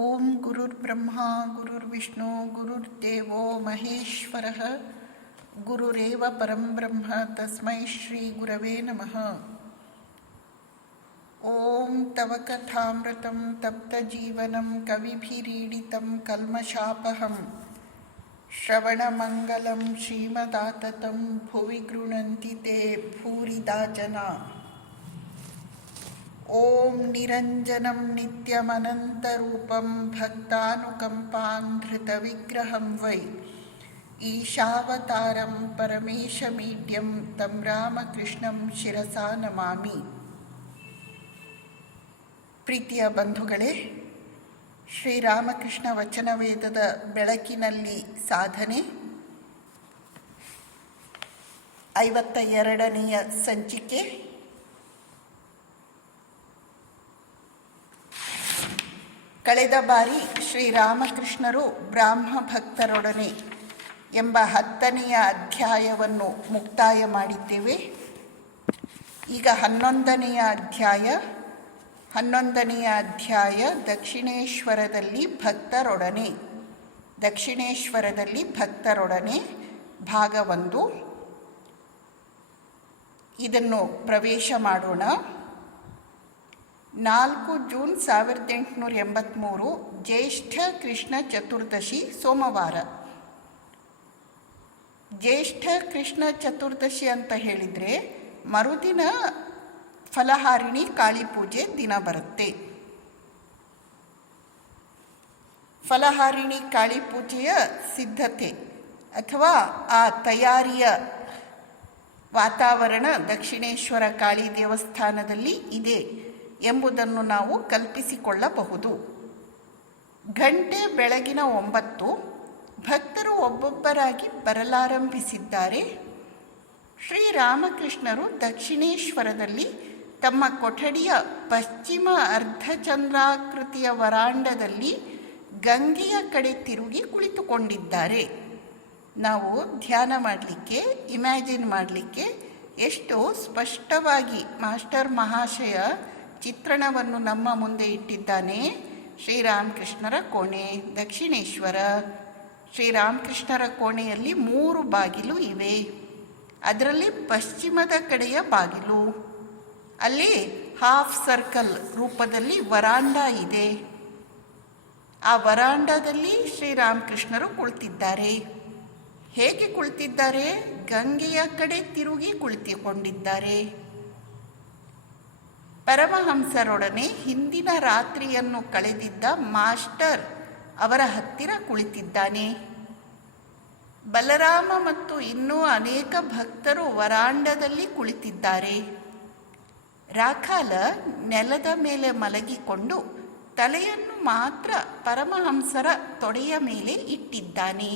ಓಂ ಗುರುರ್ಬ್ರಹ್ಮ ಗುರುರ್ವಿಷ್ಣು ಗುರುರ್ದೇವೋ ಮಹೇಶ್ವರಃ ಗುರುರೇವ ಪರಂ ಬ್ರಹ್ಮ ತಸ್ಮೈ ಶ್ರೀ ಗುರವೇ ನಮಃ. ಓಂ ತವ ಕಥಾಮೃತಂ ತಪ್ತಜೀವನಂ ಕವಿಭಿರೀಡಿತಂ ಕಲ್ಮಷಾಪಹಂ ಶ್ರವಣಮಂಗಲಂ ಶ್ರೀಮದಾತತಂ ಭುವಿ ಗೃಣಂತಿ ತೇ ಭೂರಿದಾ ಜನಾ. ಓಂ ನಿರಂಜನಂ ನಿತ್ಯಮನಂತರೂಪಂ ಭಕ್ತಾನುಕಂಪಾನ್ಧೃತವಿಗ್ರಹಂ ವೈ ಈಶಾವತಾರಂ ಪರಮೇಶಮೀಡ್ಯಂ ತಂ ರಾಮಕೃಷ್ಣಂ ಶಿರಸಾ ನಮಾಮಿ. ಪ್ರೀತಿಯ ಬಂಧುಗಳೇ, ಶ್ರೀರಾಮಕೃಷ್ಣ ವಚನವೇದದ ಬೆಳಕಿನಲ್ಲಿ ಸಾಧನೆ 52ನೆಯ ಸಂಚಿಕೆ. ಕಳೆದ ಬಾರಿ ಶ್ರೀರಾಮಕೃಷ್ಣರು ಬ್ರಾಹ್ಮ ಭಕ್ತರೊಡನೆ ಎಂಬ 10ನೆಯ ಅಧ್ಯಾಯವನ್ನು ಮುಕ್ತಾಯ ಮಾಡಿದ್ದೇವೆ. ಈಗ 11ನೆಯ ಅಧ್ಯಾಯ ದಕ್ಷಿಣೇಶ್ವರದಲ್ಲಿ ಭಕ್ತರೊಡನೆ ಭಾಗ 1. ಇದನ್ನು ಪ್ರವೇಶ ಮಾಡೋಣ. 4 ಜೂನ್ 1883 ಜ್ಯೇಷ್ಠ ಕೃಷ್ಣ ಚತುರ್ದಶಿ ಸೋಮವಾರ. ಜ್ಯೇಷ್ಠ ಕೃಷ್ಣ ಚತುರ್ದಶಿ ಅಂತ ಹೇಳಿದರೆ ಮರುದಿನ ಫಲಹಾರಿಣಿ ಕಾಳಿ ಪೂಜೆ ದಿನ ಬರುತ್ತೆ. ಫಲಹಾರಿಣಿ ಕಾಳಿ ಪೂಜೆಯ ಸಿದ್ಧತೆ ಅಥವಾ ಆ ತಯಾರಿಯ ವಾತಾವರಣ ದಕ್ಷಿಣೇಶ್ವರ ಕಾಳಿ ದೇವಸ್ಥಾನದಲ್ಲಿ ಇದೆ ಎಂಬುದನ್ನು ನಾವು ಕಲ್ಪಿಸಿಕೊಳ್ಳಬಹುದು. ಗಂಟೆ ಬೆಳಗಿನ 9. ಭಕ್ತರು ಒಬ್ಬೊಬ್ಬರಾಗಿ ಬರಲಾರಂಭಿಸಿದ್ದಾರೆ. ಶ್ರೀರಾಮಕೃಷ್ಣರು ದಕ್ಷಿಣೇಶ್ವರದಲ್ಲಿ ತಮ್ಮ ಕೊಠಡಿಯ ಪಶ್ಚಿಮ ಅರ್ಧಚಂದ್ರಾಕೃತಿಯ ವರಾಂಡದಲ್ಲಿ ಗಂಗೆಯ ಕಡೆ ತಿರುಗಿ ಕುಳಿತುಕೊಂಡಿದ್ದಾರೆ. ನಾವು ಧ್ಯಾನ ಮಾಡಲಿಕ್ಕೆ, ಇಮ್ಯಾಜಿನ್ ಮಾಡಲಿಕ್ಕೆ ಎಷ್ಟು ಸ್ಪಷ್ಟವಾಗಿ ಮಾಸ್ಟರ್ ಮಹಾಶಯ ಚಿತ್ರಣವನ್ನು ನಮ್ಮ ಮುಂದೆ ಇಟ್ಟಿದ್ದಾನೆ. ಶ್ರೀರಾಮಕೃಷ್ಣರ ಕೋಣೆ ದಕ್ಷಿಣೇಶ್ವರ. ಶ್ರೀರಾಮಕೃಷ್ಣರ ಕೋಣೆಯಲ್ಲಿ 3 ಬಾಗಿಲು ಇವೆ. ಅದರಲ್ಲಿ ಪಶ್ಚಿಮದ ಕಡೆಯ ಬಾಗಿಲು, ಅಲ್ಲಿ ಹಾಫ್ ಸರ್ಕಲ್ ರೂಪದಲ್ಲಿ ವರಾಂಡ ಇದೆ. ಆ ವರಾಂಡದಲ್ಲಿ ಶ್ರೀರಾಮಕೃಷ್ಣರು ಕುಳಿತಿದ್ದಾರೆ. ಹೇಗೆ ಕುಳಿತಿದ್ದಾರೆ? ಗಂಗೆಯ ಕಡೆ ತಿರುಗಿ ಕುಳಿತುಕೊಂಡಿದ್ದಾರೆ. ಪರಮಹಂಸರೊಡನೆ ಹಿಂದಿನ ರಾತ್ರಿಯನ್ನು ಕಳೆದಿದ್ದ ಮಾಸ್ಟರ್ ಅವರ ಹತ್ತಿರ ಕುಳಿತಿದ್ದಾನೆ. ಬಲರಾಮ ಮತ್ತು ಇನ್ನೂ ಅನೇಕ ಭಕ್ತರು ವರಾಂಡದಲ್ಲಿ ಕುಳಿತಿದ್ದಾರೆ. ರಾಖಾಲ ನೆಲದ ಮೇಲೆ ಮಲಗಿಕೊಂಡು ತಲೆಯನ್ನು ಮಾತ್ರ ಪರಮಹಂಸರ ತೊಡೆಯ ಮೇಲೆ ಇಟ್ಟಿದ್ದಾನೆ.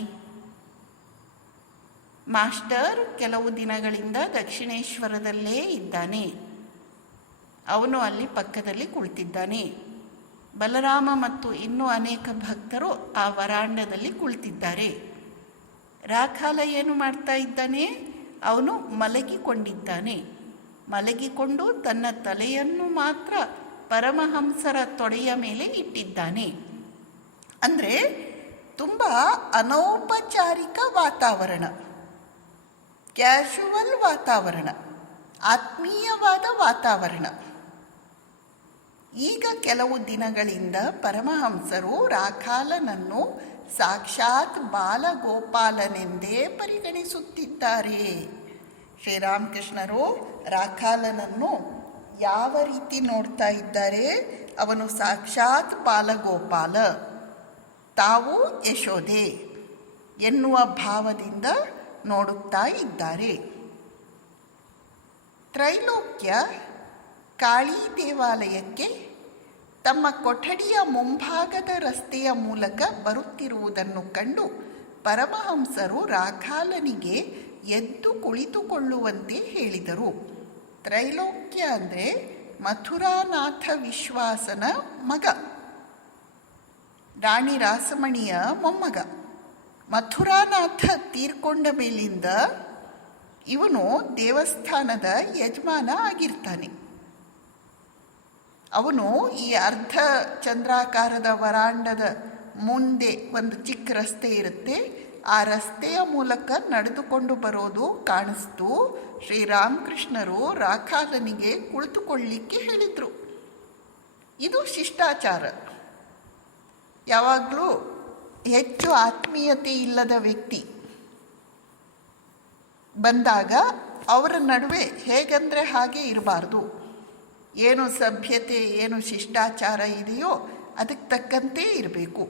ಮಾಸ್ಟರ್ ಕೆಲವು ದಿನಗಳಿಂದ ದಕ್ಷಿಣೇಶ್ವರದಲ್ಲೇ ಇದ್ದಾನೆ. ಅವನು ಅಲ್ಲಿ ಪಕ್ಕದಲ್ಲಿ ಕುಳಿತಿದ್ದಾನೆ. ಬಲರಾಮ ಮತ್ತು ಇನ್ನೂ ಅನೇಕ ಭಕ್ತರು ಆ ವರಾಂಡದಲ್ಲಿ ಕುಳಿತಿದ್ದಾರೆ. ರಾಖಾಲ ಏನು ಮಾಡ್ತಾ ಇದ್ದಾನೆ? ಅವನು ಮಲಗಿಕೊಂಡಿದ್ದಾನೆ. ಮಲಗಿಕೊಂಡು ತನ್ನ ತಲೆಯನ್ನು ಮಾತ್ರ ಪರಮಹಂಸರ ತೊಡೆಯ ಮೇಲೆ ಇಟ್ಟಿದ್ದಾನೆ. ಅಂದರೆ ತುಂಬ ಅನೌಪಚಾರಿಕ ವಾತಾವರಣ, ಕ್ಯಾಶುವಲ್ ವಾತಾವರಣ, ಆತ್ಮೀಯವಾದ ವಾತಾವರಣ. ಈಗ ಕೆಲವು ದಿನಗಳಿಂದ ಪರಮಹಂಸರು ರಾಖಾಲನನ್ನು ಸಾಕ್ಷಾತ್ ಬಾಲಗೋಪಾಲನೆಂದೇ ಪರಿಗಣಿಸುತ್ತಿದ್ದಾರೆ. ಶ್ರೀರಾಮಕೃಷ್ಣರು ರಾಖಾಲನನ್ನು ಯಾವ ರೀತಿ ನೋಡ್ತಾ ಇದ್ದಾರೆ? ಅವನು ಸಾಕ್ಷಾತ್ ಬಾಲಗೋಪಾಲ, ತಾವು ಯಶೋದೆ ಎನ್ನುವ ಭಾವದಿಂದ ನೋಡುತ್ತಾ ಇದ್ದಾರೆ. ತ್ರೈಲೋಕ್ಯ ಕಾಳಿ ದೇವಾಲಯಕ್ಕೆ ತಮ್ಮ ಕೊಠಡಿಯ ಮುಂಭಾಗದ ರಸ್ತೆಯ ಮೂಲಕ ಬರುತ್ತಿರುವುದನ್ನು ಕಂಡು ಪರಮಹಂಸರು ರಾಖಾಲನಿಗೆ ಎದ್ದು ಕುಳಿತುಕೊಳ್ಳುವಂತೆ ಹೇಳಿದರು. ತ್ರೈಲೋಕ್ಯ ಅಂದರೆ ಮಥುರಾನಾಥ ವಿಶ್ವಾಸನ ಮಗ, ರಾಣಿ ರಾಸಮಣಿಯ ಮೊಮ್ಮಗ. ಮಥುರಾನಾಥ ತೀರ್ಕೊಂಡ ಮೇಲಿಂದ ಇವನು ದೇವಸ್ಥಾನದ ಯಜಮಾನ ಆಗಿರ್ತಾನೆ. ಅವನು ಈ ಅರ್ಧ ಚಂದ್ರಾಕಾರದ ವರಾಂಡದ ಮುಂದೆ ಒಂದು ಚಿಕ್ಕ ರಸ್ತೆ ಇರುತ್ತೆ. ಆ ರಸ್ತೆಯ ಮೂಲಕ ನಡೆದುಕೊಂಡು ಬರೋದು ಕಾಣಿಸ್ತು. ಶ್ರೀರಾಮಕೃಷ್ಣರು ರಾಖಾಲನಿಗೆ ಕುಳಿತುಕೊಳ್ಳಿಕ್ಕೆ ಹೇಳಿದರು. ಇದು ಶಿಷ್ಟಾಚಾರ. ಯಾವಾಗಲೂ ಹೆಚ್ಚು ಆತ್ಮೀಯತೆ ಇಲ್ಲದ ವ್ಯಕ್ತಿ ಬಂದಾಗ ಅವರ ನಡುವೆ ಹೇಗಂದರೆ ಹಾಗೆ ಇರಬಾರ್ದು. ಏನು ಸಭ್ಯತೆ, ಏನು ಶಿಷ್ಟಾಚಾರ ಇದೆಯೋ ಅದಕ್ಕೆ ತಕ್ಕಂತೆ ಇರಬೇಕು.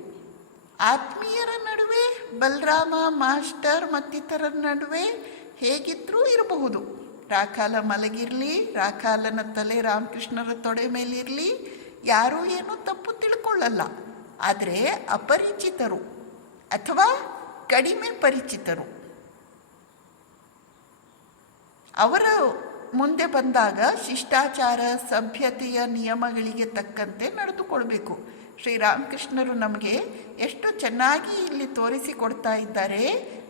ಆತ್ಮೀಯರ ನಡುವೆ ಬಲರಾಮ ಮಾಸ್ಟರ್ ಮತ್ತಿತರರ ನಡುವೆ ಹೇಗಿದ್ದರೂ ಇರಬಹುದು. ರಾಖಾಲ ಮಲಗಿರಲಿ, ರಾಖಾಲನ ತಲೆ ರಾಮಕೃಷ್ಣರ ತೊಡೆ ಮೇಲಿರಲಿ, ಯಾರೂ ಏನೂ ತಪ್ಪು ತಿಳ್ಕೊಳ್ಳಲ್ಲ. ಆದರೆ ಅಪರಿಚಿತರು ಅಥವಾ ಕಡಿಮೆ ಪರಿಚಿತರು ಅವರ ಮುಂದೆ ಬಂದಾಗ ಶಿಷ್ಟಾಚಾರ ಸಭ್ಯತೆಯ ನಿಯಮಗಳಿಗೆ ತಕ್ಕಂತೆ ನಡೆದುಕೊಳ್ಬೇಕು. ಶ್ರೀರಾಮಕೃಷ್ಣರು ನಮಗೆ ಎಷ್ಟು ಚೆನ್ನಾಗಿ ಇಲ್ಲಿ ತೋರಿಸಿಕೊಡ್ತಾ ಇದ್ದಾರೆ.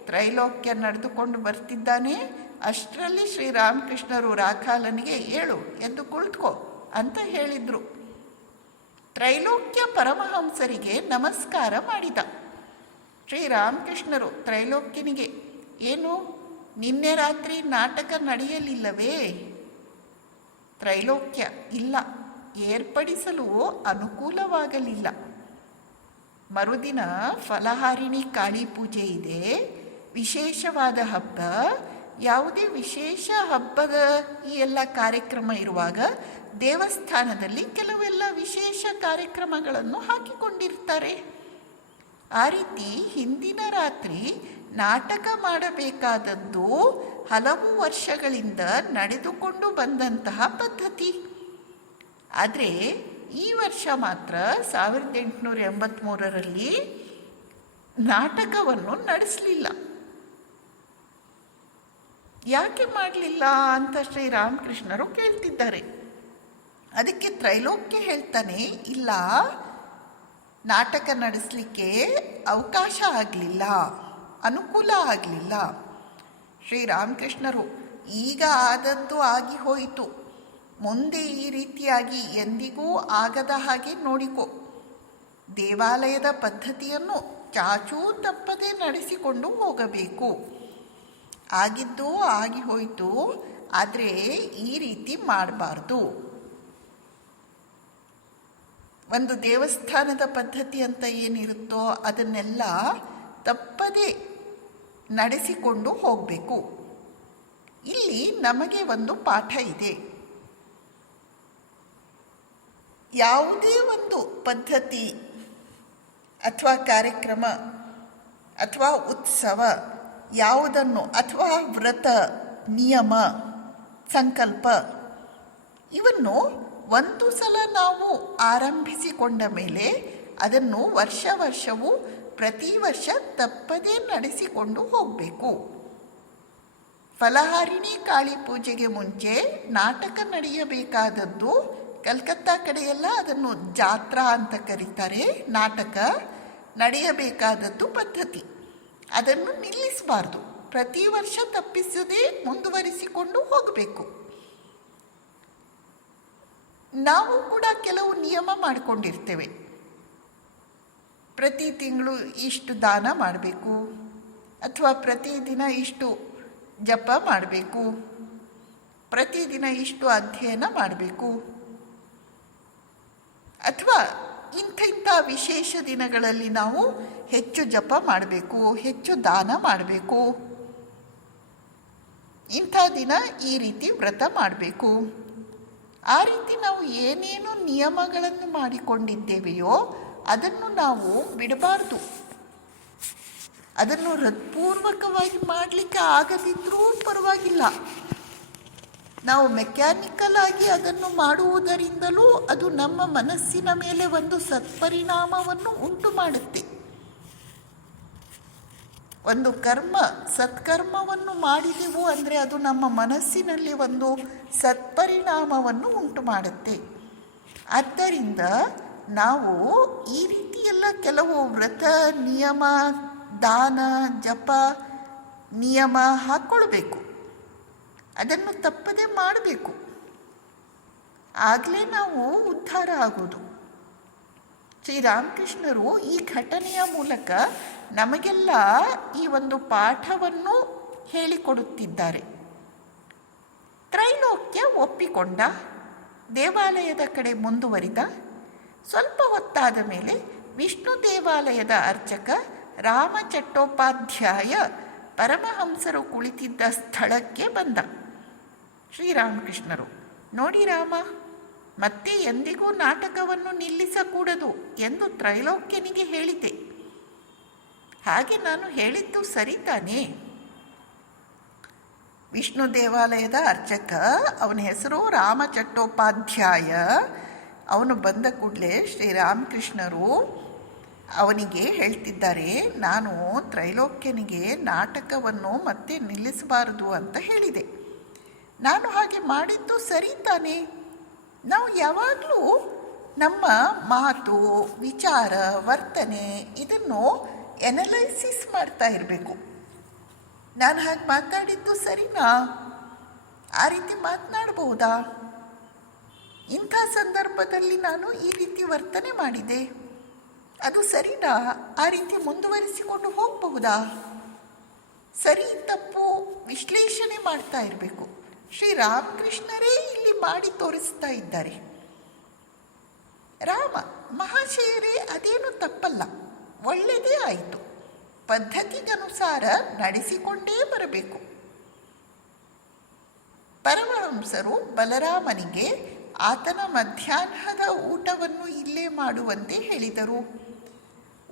ತ್ರೈಲೋಕ್ಯ ನಡೆದುಕೊಂಡು ಬರ್ತಿದ್ದಾನೆ. ಅಷ್ಟರಲ್ಲಿ ಶ್ರೀರಾಮಕೃಷ್ಣರು ರಾಖಾಲನಿಗೆ ಏಳು ಎದ್ದು ಕುಳಿತುಕೋ ಅಂತ ಹೇಳಿದರು. ತ್ರೈಲೋಕ್ಯ ಪರಮಹಂಸರಿಗೆ ನಮಸ್ಕಾರ ಮಾಡಿದ. ಶ್ರೀರಾಮಕೃಷ್ಣರು ತ್ರೈಲೋಕ್ಯನಿಗೆ, ಏನು ನಿನ್ನೆ ರಾತ್ರಿ ನಾಟಕ ನಡೆಯಲಿಲ್ಲವೇ? ತ್ರೈಲೋಕ್ಯ, ಇಲ್ಲ, ಏರ್ಪಡಿಸಲು ಅನುಕೂಲವಾಗಲಿಲ್ಲ. ಮರುದಿನ ಫಲಹಾರಿಣಿ ಕಾಳಿ ಪೂಜೆ ಇದೆ, ವಿಶೇಷವಾದ ಹಬ್ಬ. ಯಾವುದೇ ವಿಶೇಷ ಹಬ್ಬದ ಈ ಎಲ್ಲ ಕಾರ್ಯಕ್ರಮ ಇರುವಾಗ ದೇವಸ್ಥಾನದಲ್ಲಿ ಕೆಲವೆಲ್ಲ ವಿಶೇಷ ಕಾರ್ಯಕ್ರಮಗಳನ್ನು ಹಾಕಿಕೊಂಡಿರ್ತಾರೆ. ಆ ರೀತಿ ಹಿಂದಿನ ರಾತ್ರಿ ನಾಟಕ ಮಾಡಬೇಕಾದದ್ದು ಹಲವು ವರ್ಷಗಳಿಂದ ನಡೆದುಕೊಂಡು ಬಂದಂತಹ ಪದ್ಧತಿ. ಆದರೆ ಈ ವರ್ಷ ಮಾತ್ರ 1883ರಲ್ಲಿ ನಾಟಕವನ್ನು ನಡೆಸಲಿಲ್ಲ. ಯಾಕೆ ಮಾಡಲಿಲ್ಲ ಅಂತ ಶ್ರೀರಾಮಕೃಷ್ಣರು ಕೇಳ್ತಿದ್ದಾರೆ. ಅದಕ್ಕೆ ತ್ರೈಲೋಕ್ಯ ಹೇಳ್ತಾನೆ, ಇಲ್ಲ, ನಾಟಕ ನಡೆಸಲಿಕ್ಕೆ ಅವಕಾಶ ಆಗಲಿಲ್ಲ, ಅನುಕೂಲ ಆಗಲಿಲ್ಲ. ಶ್ರೀರಾಮಕೃಷ್ಣರು, ಈಗ ಆದದ್ದು ಆಗಿ ಹೋಯಿತು, ಮುಂದೆ ಈ ರೀತಿಯಾಗಿ ಎಂದಿಗೂ ಆಗದ ಹಾಗೆ ನೋಡಿಕೊ. ದೇವಾಲಯದ ಪದ್ಧತಿಯನ್ನು ಚಾಚೂ ತಪ್ಪದೆ ನಡೆಸಿಕೊಂಡು ಹೋಗಬೇಕು. ಆಗಿದ್ದು ಆಗಿ ಹೋಯಿತು, ಆದರೆ ಈ ರೀತಿ ಮಾಡಬಾರ್ದು. ಒಂದು ದೇವಸ್ಥಾನದ ಪದ್ಧತಿ ಅಂತ ಏನಿರುತ್ತೋ ಅದನ್ನೆಲ್ಲ ತಪ್ಪದೆ ನಡೆಸಿಕೊಂಡು ಹೋಗಬೇಕು. ಇಲ್ಲಿ ನಮಗೆ ಒಂದು ಪಾಠ ಇದೆ. ಯಾವುದೇ ಒಂದು ಪದ್ಧತಿ ಅಥವಾ ಕಾರ್ಯಕ್ರಮ ಅಥವಾ ಉತ್ಸವ ಯಾವುದನ್ನು, ಅಥವಾ ವ್ರತ, ನಿಯಮ, ಸಂಕಲ್ಪ, ಇವನ್ನು ಒಂದು ಸಲ ನಾವು ಆರಂಭಿಸಿಕೊಂಡ ಮೇಲೆ ಅದನ್ನು ವರ್ಷವೂ ಪ್ರತಿ ವರ್ಷ ತಪ್ಪದೇ ನಡೆಸಿಕೊಂಡು ಹೋಗಬೇಕು. ಫಲಹಾರಿಣಿ ಕಾಳಿ ಪೂಜೆಗೆ ಮುಂಚೆ ನಾಟಕ ನಡೆಯಬೇಕಾದದ್ದು, ಕಲ್ಕತ್ತಾ ಕಡೆಯೆಲ್ಲ ಅದನ್ನು ಜಾತ್ರಾ ಅಂತ ಕರೀತಾರೆ. ನಾಟಕ ನಡೆಯಬೇಕಾದದ್ದು ಪದ್ಧತಿ, ಅದನ್ನು ನಿಲ್ಲಿಸಬಾರ್ದು. ಪ್ರತಿ ವರ್ಷ ತಪ್ಪಿಸದೇ ಮುಂದುವರಿಸಿಕೊಂಡು ಹೋಗಬೇಕು. ನಾವು ಕೂಡ ಕೆಲವು ನಿಯಮ ಮಾಡಿಕೊಂಡಿರ್ತೇವೆ. ಪ್ರತಿ ತಿಂಗಳು ಇಷ್ಟು ದಾನ ಮಾಡಬೇಕು, ಅಥವಾ ಪ್ರತಿದಿನ ಇಷ್ಟು ಜಪ ಮಾಡಬೇಕು, ಪ್ರತಿದಿನ ಇಷ್ಟು ಅಧ್ಯಯನ ಮಾಡಬೇಕು, ಅಥವಾ ಇಂಥ ವಿಶೇಷ ದಿನಗಳಲ್ಲಿ ನಾವು ಹೆಚ್ಚು ಜಪ ಮಾಡಬೇಕು, ಹೆಚ್ಚು ದಾನ ಮಾಡಬೇಕು, ಇಂಥ ದಿನ ಈ ರೀತಿ ವ್ರತ ಮಾಡಬೇಕು. ಆ ರೀತಿ ನಾವು ಏನೇನು ನಿಯಮಗಳನ್ನು ಮಾಡಿಕೊಂಡಿದ್ದೇವೆಯೋ ಅದನ್ನು ನಾವು ಬಿಡಬಾರ್ದು. ಅದನ್ನು ಹೃತ್ಪೂರ್ವಕವಾಗಿ ಮಾಡಲಿಕ್ಕೆ ಆಗದಿದ್ದರೂ ಪರವಾಗಿಲ್ಲ. ನಾವು ಮೆಕ್ಯಾನಿಕಲ್ ಆಗಿ ಅದನ್ನು ಮಾಡುವುದರಿಂದಲೂ ಅದು ನಮ್ಮ ಮನಸ್ಸಿನ ಮೇಲೆ ಒಂದು ಸತ್ಪರಿಣಾಮವನ್ನು ಉಂಟು ಮಾಡುತ್ತೆ. ಒಂದು ಸತ್ಕರ್ಮವನ್ನು ಮಾಡಿದೆವು ಅಂದರೆ ಅದು ನಮ್ಮ ಮನಸ್ಸಿನಲ್ಲಿ ಒಂದು ಸತ್ಪರಿಣಾಮವನ್ನು ಉಂಟು ಮಾಡುತ್ತೆ. ಆದ್ದರಿಂದ ನಾವು ಈ ರೀತಿಯೆಲ್ಲ ಕೆಲವು ವ್ರತ, ನಿಯಮ, ದಾನ, ಜಪ, ನಿಯಮ ಹಾಕ್ಕೊಳ್ಬೇಕು. ಅದನ್ನು ತಪ್ಪದೆ ಮಾಡಬೇಕು. ಆಗಲೇ ನಾವು ಉದ್ಧಾರ ಆಗೋದು. ಶ್ರೀರಾಮಕೃಷ್ಣರು ಈ ಘಟನೆಯ ಮೂಲಕ ನಮಗೆಲ್ಲ ಈ ಒಂದು ಪಾಠವನ್ನು ಹೇಳಿಕೊಡುತ್ತಿದ್ದಾರೆ. ತ್ರೈಲೋಕ್ಯ ಒಪ್ಪಿಕೊಂಡ, ದೇವಾಲಯದ ಕಡೆ ಮುಂದುವರಿದ. ಸ್ವಲ್ಪ ಹೊತ್ತಾದ ಮೇಲೆ ವಿಷ್ಣು ದೇವಾಲಯದ ಅರ್ಚಕ ರಾಮ ಚಟ್ಟೋಪಾಧ್ಯಾಯ ಪರಮಹಂಸರು ಕುಳಿತಿದ್ದ ಸ್ಥಳಕ್ಕೆ ಬಂದ. ಶ್ರೀರಾಮಕೃಷ್ಣರು, ನೋಡಿ ರಾಮ, ಮತ್ತೆ ಎಂದಿಗೂ ನಾಟಕವನ್ನು ನಿಲ್ಲಿಸಕೂಡದು ಎಂದು ತ್ರೈಲೋಕ್ಯನಿಗೆ ಹೇಳಿದ್ದೆ. ಹಾಗೆ ನಾನು ಹೇಳಿದ್ದು ಸರಿ ತಾನೇ? ವಿಷ್ಣು ದೇವಾಲಯದ ಅರ್ಚಕ, ಅವನ ಹೆಸರು ರಾಮ ಚಟ್ಟೋಪಾಧ್ಯಾಯ. ಅವನು ಬಂದ ಕೂಡಲೇ ಶ್ರೀರಾಮಕೃಷ್ಣರು ಅವನಿಗೆ ಹೇಳ್ತಿದ್ದಾರೆ, ನಾನು ತ್ರೈಲೋಕ್ಯನಿಗೆ ನಾಟಕವನ್ನು ಮತ್ತೆ ನಿಲ್ಲಿಸಬಾರದು ಅಂತ ಹೇಳಿದೆ. ನಾನು ಹಾಗೆ ಮಾಡಿದ್ದು ಸರಿ ತಾನೇ? ನಾವು ಯಾವಾಗಲೂ ನಮ್ಮ ಮಾತು, ವಿಚಾರ, ವರ್ತನೆ ಇದನ್ನು ಎನಲೈಸಿಸ್ ಮಾಡ್ತಾ ಇರಬೇಕು. ನಾನು ಹಾಗೆ ಮಾತಾಡಿದ್ದು ಸರಿನಾ? ಆ ರೀತಿ ಮಾತನಾಡಬಹುದಾ? ಇಂಥ ಸಂದರ್ಭದಲ್ಲಿ ನಾನು ಈ ರೀತಿ ವರ್ತನೆ ಮಾಡಿದೆ, ಅದು ಸರಿನಾ? ಆ ರೀತಿ ಮುಂದುವರಿಸಿಕೊಂಡು ಹೋಗಬಹುದಾ? ಸರಿ ತಪ್ಪು ವಿಶ್ಲೇಷಣೆ ಮಾಡ್ತಾ ಇರಬೇಕು. ಶ್ರೀರಾಮಕೃಷ್ಣರೇ ಇಲ್ಲಿ ಮಾಡಿ ತೋರಿಸ್ತಾ ಇದ್ದಾರೆ. ರಾಮ ಮಹಾಶಯರೇ, ಅದೇನು ತಪ್ಪಲ್ಲ, ಒಳ್ಳೆಯದೇ ಆಯಿತು. ಪದ್ಧತಿಗನುಸಾರ ನಡೆಸಿಕೊಂಡೇ ಬರಬೇಕು. ಪರಮಹಂಸರು ಬಲರಾಮನಿಗೆ ಆತನ ಮಧ್ಯಾಹ್ನದ ಊಟವನ್ನು ಇಲ್ಲೇ ಮಾಡುವಂತೆ ಹೇಳಿದರು.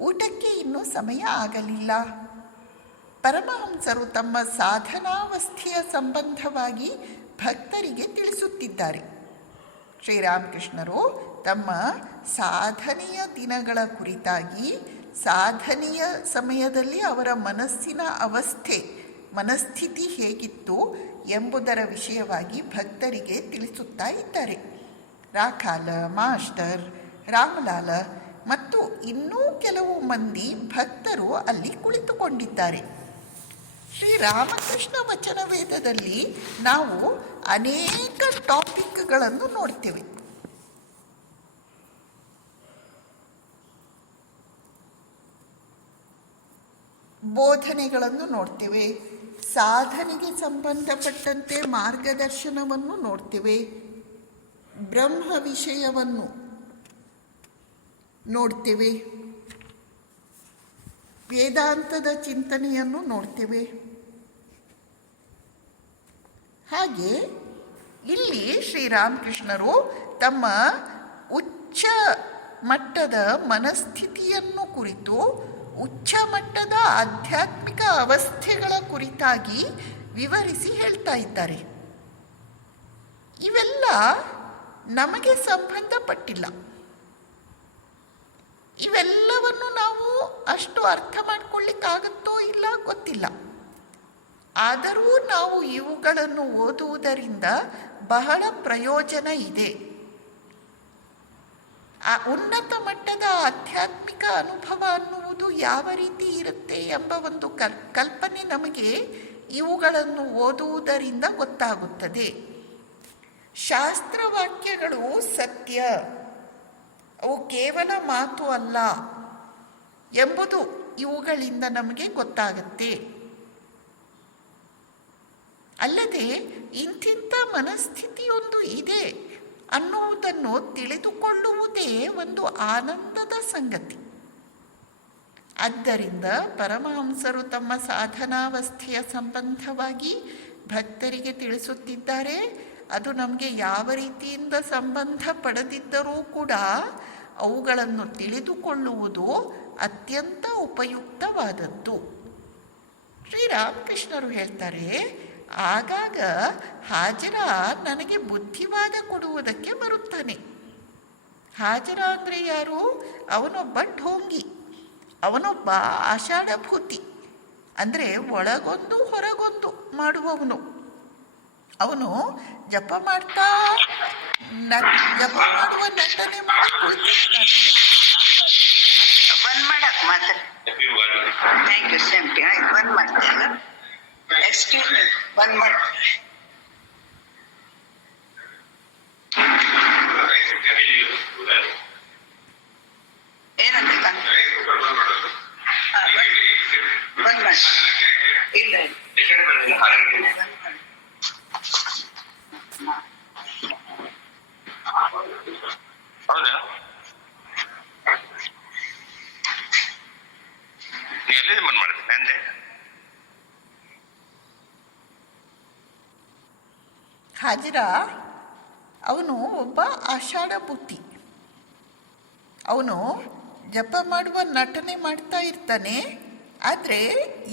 ಊಟಕ್ಕೆ ಇನ್ನೂ ಸಮಯ ಆಗಲಿಲ್ಲ. ಪರಮಹಂಸರು ತಮ್ಮ ಸಾಧನಾವಸ್ಥೆಯ ಸಂಬಂಧವಾಗಿ ಭಕ್ತರಿಗೆ ತಿಳಿಸುತ್ತಿದ್ದಾರೆ. ಶ್ರೀರಾಮಕೃಷ್ಣರು ತಮ್ಮ ಸಾಧನೆಯ ದಿನಗಳ ಕುರಿತಾಗಿ, ಸಾಧನೆಯ ಸಮಯದಲ್ಲಿ ಅವರ ಮನಸ್ಸಿನ ಅವಸ್ಥೆ, ಮನಸ್ಥಿತಿ ಹೇಗಿತ್ತು ಎಂಬುದರ ವಿಷಯವಾಗಿ ಭಕ್ತರಿಗೆ ತಿಳಿಸುತ್ತಾ ಇದ್ದಾರೆ. ರಾಖಾಲ, ಮಾಸ್ಟರ್, ರಾಮಲಾಲ ಮತ್ತು ಇನ್ನೂ ಕೆಲವು ಮಂದಿ ಭಕ್ತರು ಅಲ್ಲಿ ಕುಳಿತುಕೊಂಡಿದ್ದಾರೆ. ಶ್ರೀರಾಮಕೃಷ್ಣ ವಚನ ವೇದದಲ್ಲಿ ನಾವು ಅನೇಕ ಟಾಪಿಕ್ಗಳನ್ನು ನೋಡ್ತೇವೆ. ಬೋಧನೆಗಳನ್ನು ನೋಡ್ತೇವೆ, ಸಾಧನೆಗೆ ಸಂಬಂಧಪಟ್ಟಂತೆ ಮಾರ್ಗದರ್ಶನವನ್ನು ನೋಡ್ತೇವೆ, ಬ್ರಹ್ಮ ವಿಷಯವನ್ನು ನೋಡ್ತೇವೆ, ವೇದಾಂತದ ಚಿಂತನೆಯನ್ನು ನೋಡ್ತೇವೆ. ಹಾಗೆ ಇಲ್ಲಿ ಶ್ರೀರಾಮಕೃಷ್ಣರು ತಮ್ಮ ಉಚ್ಚ ಮಟ್ಟದ ಮನಸ್ಥಿತಿಯನ್ನು ಕುರಿತು, ಉಚ್ಚ ಮಟ್ಟದ ಆಧ್ಯಾತ್ಮಿಕ ಅವಸ್ಥೆಗಳ ಕುರಿತಾಗಿ ವಿವರಿಸಿ ಹೇಳ್ತಾ ಇದ್ದಾರೆ. ಇವೆಲ್ಲ ನಮಗೆ ಸಂಬಂಧಪಟ್ಟಿಲ್ಲ. ಇವೆಲ್ಲವನ್ನು ನಾವು ಅಷ್ಟು ಅರ್ಥ ಮಾಡ್ಕೊಳ್ಳಿಕ್ಕಾಗುತ್ತೋ ಇಲ್ಲ ಗೊತ್ತಿಲ್ಲ. ಆದರೂ ನಾವು ಇವುಗಳನ್ನು ಓದುವುದರಿಂದ ಬಹಳ ಪ್ರಯೋಜನ ಇದೆ. ಆ ಉನ್ನತ ಮಟ್ಟದ ಆಧ್ಯಾತ್ಮಿಕ ಅನುಭವ ಅನ್ನುವುದು ಯಾವ ರೀತಿ ಇರುತ್ತೆ ಎಂಬ ಒಂದು ಕಲ್ಪನೆ ನಮಗೆ ಇವುಗಳನ್ನು ಓದುವುದರಿಂದ ಗೊತ್ತಾಗುತ್ತದೆ. ಶಾಸ್ತ್ರವಾಕ್ಯಗಳು ಸತ್ಯ, ಅವು ಕೇವಲ ಮಾತು ಅಲ್ಲ ಎಂಬುದು ಇವುಗಳಿಂದ ನಮಗೆ ಗೊತ್ತಾಗತ್ತೆ. ಅಲ್ಲದೆ ಇಂತಿಂಥ ಮನಸ್ಥಿತಿಯೊಂದು ಇದೆ ಅನ್ನುವುದನ್ನು ತಿಳಿದುಕೊಳ್ಳುವುದೇ ಒಂದು ಆನಂದದ ಸಂಗತಿ. ಆದ್ದರಿಂದ ಪರಮಹಂಸರು ತಮ್ಮ ಸಾಧನಾವಸ್ಥೆಯ ಸಂಬಂಧವಾಗಿ ಭಕ್ತರಿಗೆ ತಿಳಿಸುತ್ತಿದ್ದಾರೆ. ಅದು ನಮಗೆ ಯಾವ ರೀತಿಯಿಂದ ಸಂಬಂಧ ಪಡೆದಿದ್ದರೂ ಕೂಡ ಅವುಗಳನ್ನು ತಿಳಿದುಕೊಳ್ಳುವುದು ಅತ್ಯಂತ ಉಪಯುಕ್ತವಾದದ್ದು. ಶ್ರೀರಾಮಕೃಷ್ಣರು ಹೇಳ್ತಾರೆ, ಆಗಾಗ ಹಾಜರ ನನಗೆ ಬುದ್ಧಿವಾದ ಕೊಡುವುದಕ್ಕೆ ಬರುತ್ತಾನೆ. ಹಾಜರ ಅಂದರೆ ಯಾರು? ಅವನೊಬ್ಬ ಢೋಂಗಿ, ಅವನೊಬ್ಬ ಆಷಾಢಭೂತಿ, ಅಂದರೆ ಒಳಗೊಂದು ಹೊರಗೊಂದು ಮಾಡುವವನು. ಅವನು ಜಪ ಮಾಡುವ ನಟನೆ ಮಾಡಿಕೊಳ್ತಿರ್ತಾನೆ. ಬಂದ್ ಮಾಡಕ್ ಮಾತ್ರ. ಥ್ಯಾಂಕ್ ಯು ಸೇಮ್ಟಿ. ಬಂದ್ ಮಾಡ್ತೇನೆ. ಎಕ್ಸ್ಕ್ಯೂಸ್ ಮೀ, ಬಂದ್ ಮಾಡಿ. ಹಾಜಿರ ಅವನು ಒಬ್ಬ ಆಷಾಢ ಬುದ್ಧಿ. ಅವನು ಜಪ ಮಾಡುವ ನಟನೆ ಮಾಡ್ತಾ ಇರ್ತಾನೆ. ಆದರೆ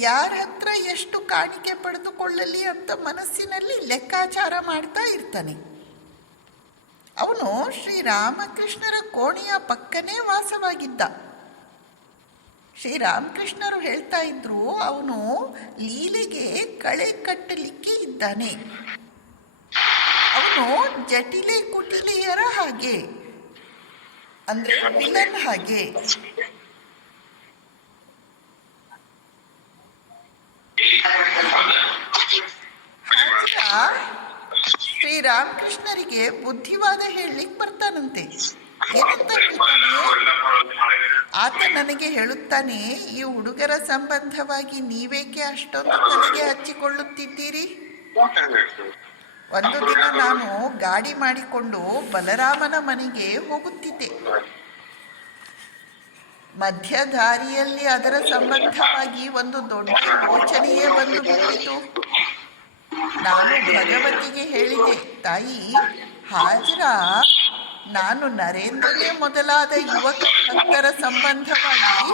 ಯಾರ ಹತ್ರ ಎಷ್ಟು ಕಾಣಿಕೆ ಪಡೆದುಕೊಳ್ಳಲಿ ಅಂತ ಮನಸ್ಸಿನಲ್ಲಿ ಲೆಕ್ಕಾಚಾರ ಮಾಡ್ತಾ ಇರ್ತಾನೆ. ಅವನು ಶ್ರೀರಾಮಕೃಷ್ಣರ ಕೋಣೆಯ ಪಕ್ಕನೇ ವಾಸವಾಗಿದ್ದ. ಶ್ರೀರಾಮಕೃಷ್ಣರು ಹೇಳ್ತಾ ಇದ್ರು, ಅವನು ಲೀಲೆಗೆ ಕಳೆ ಕಟ್ಟಲಿಕ್ಕೆ ಇದ್ದಾನೆ. ಅವನು ಜಟಿಲೆ ಕುಟಿಲೆಯರ ಹಾಗೆ, ಅಂದ್ರೆ ವಿಲನ್ ಹಾಗೆ. ಶ್ರೀರಾಮಕೃಷ್ಣರಿಗೆ ಬುದ್ಧಿವಾದ ಹೇಳಲಿಕ್ಕೆ ಬರ್ತಾನಂತೆ. ಏನಂತ ಹೇಳ್ತಾನೆ? ಆತ ನನಗೆ ಹೇಳುತ್ತಾನೆ, ಈ ಹುಡುಗರ ಸಂಬಂಧವಾಗಿ ನೀವೇಕೆ ಅಷ್ಟೊಂದು ತಲೆಗೆ ಹಚ್ಚಿಕೊಳ್ಳುತ್ತಿದ್ದೀರಿ? ಒಂದು ದಿನ ನಾನು ಗಾಡಿ ಮಾಡಿಕೊಂಡು ಬಲರಾಮನ ಮನೆಗೆ ಹೋಗುತ್ತಿದ್ದೆ. ಮಧ್ಯ ದಾರಿಯಲ್ಲಿ ಅದರ ಸಂಬಂಧವಾಗಿ ಒಂದು ದೊಡ್ಡ ಯೋಚನೆಯೇ ಬಂದು ಬಿಟ್ಟಿತು. ನಾನು ಭಗವತಿಗೆ ಹೇಳಿದೆ, ತಾಯಿ ಹಾಜರ, ನಾನು ನರೇಂದ್ರನೇ ಮೊದಲಾದ ಯುವಕ ಭಕ್ತರ ಸಂಬಂಧವಾಗಿ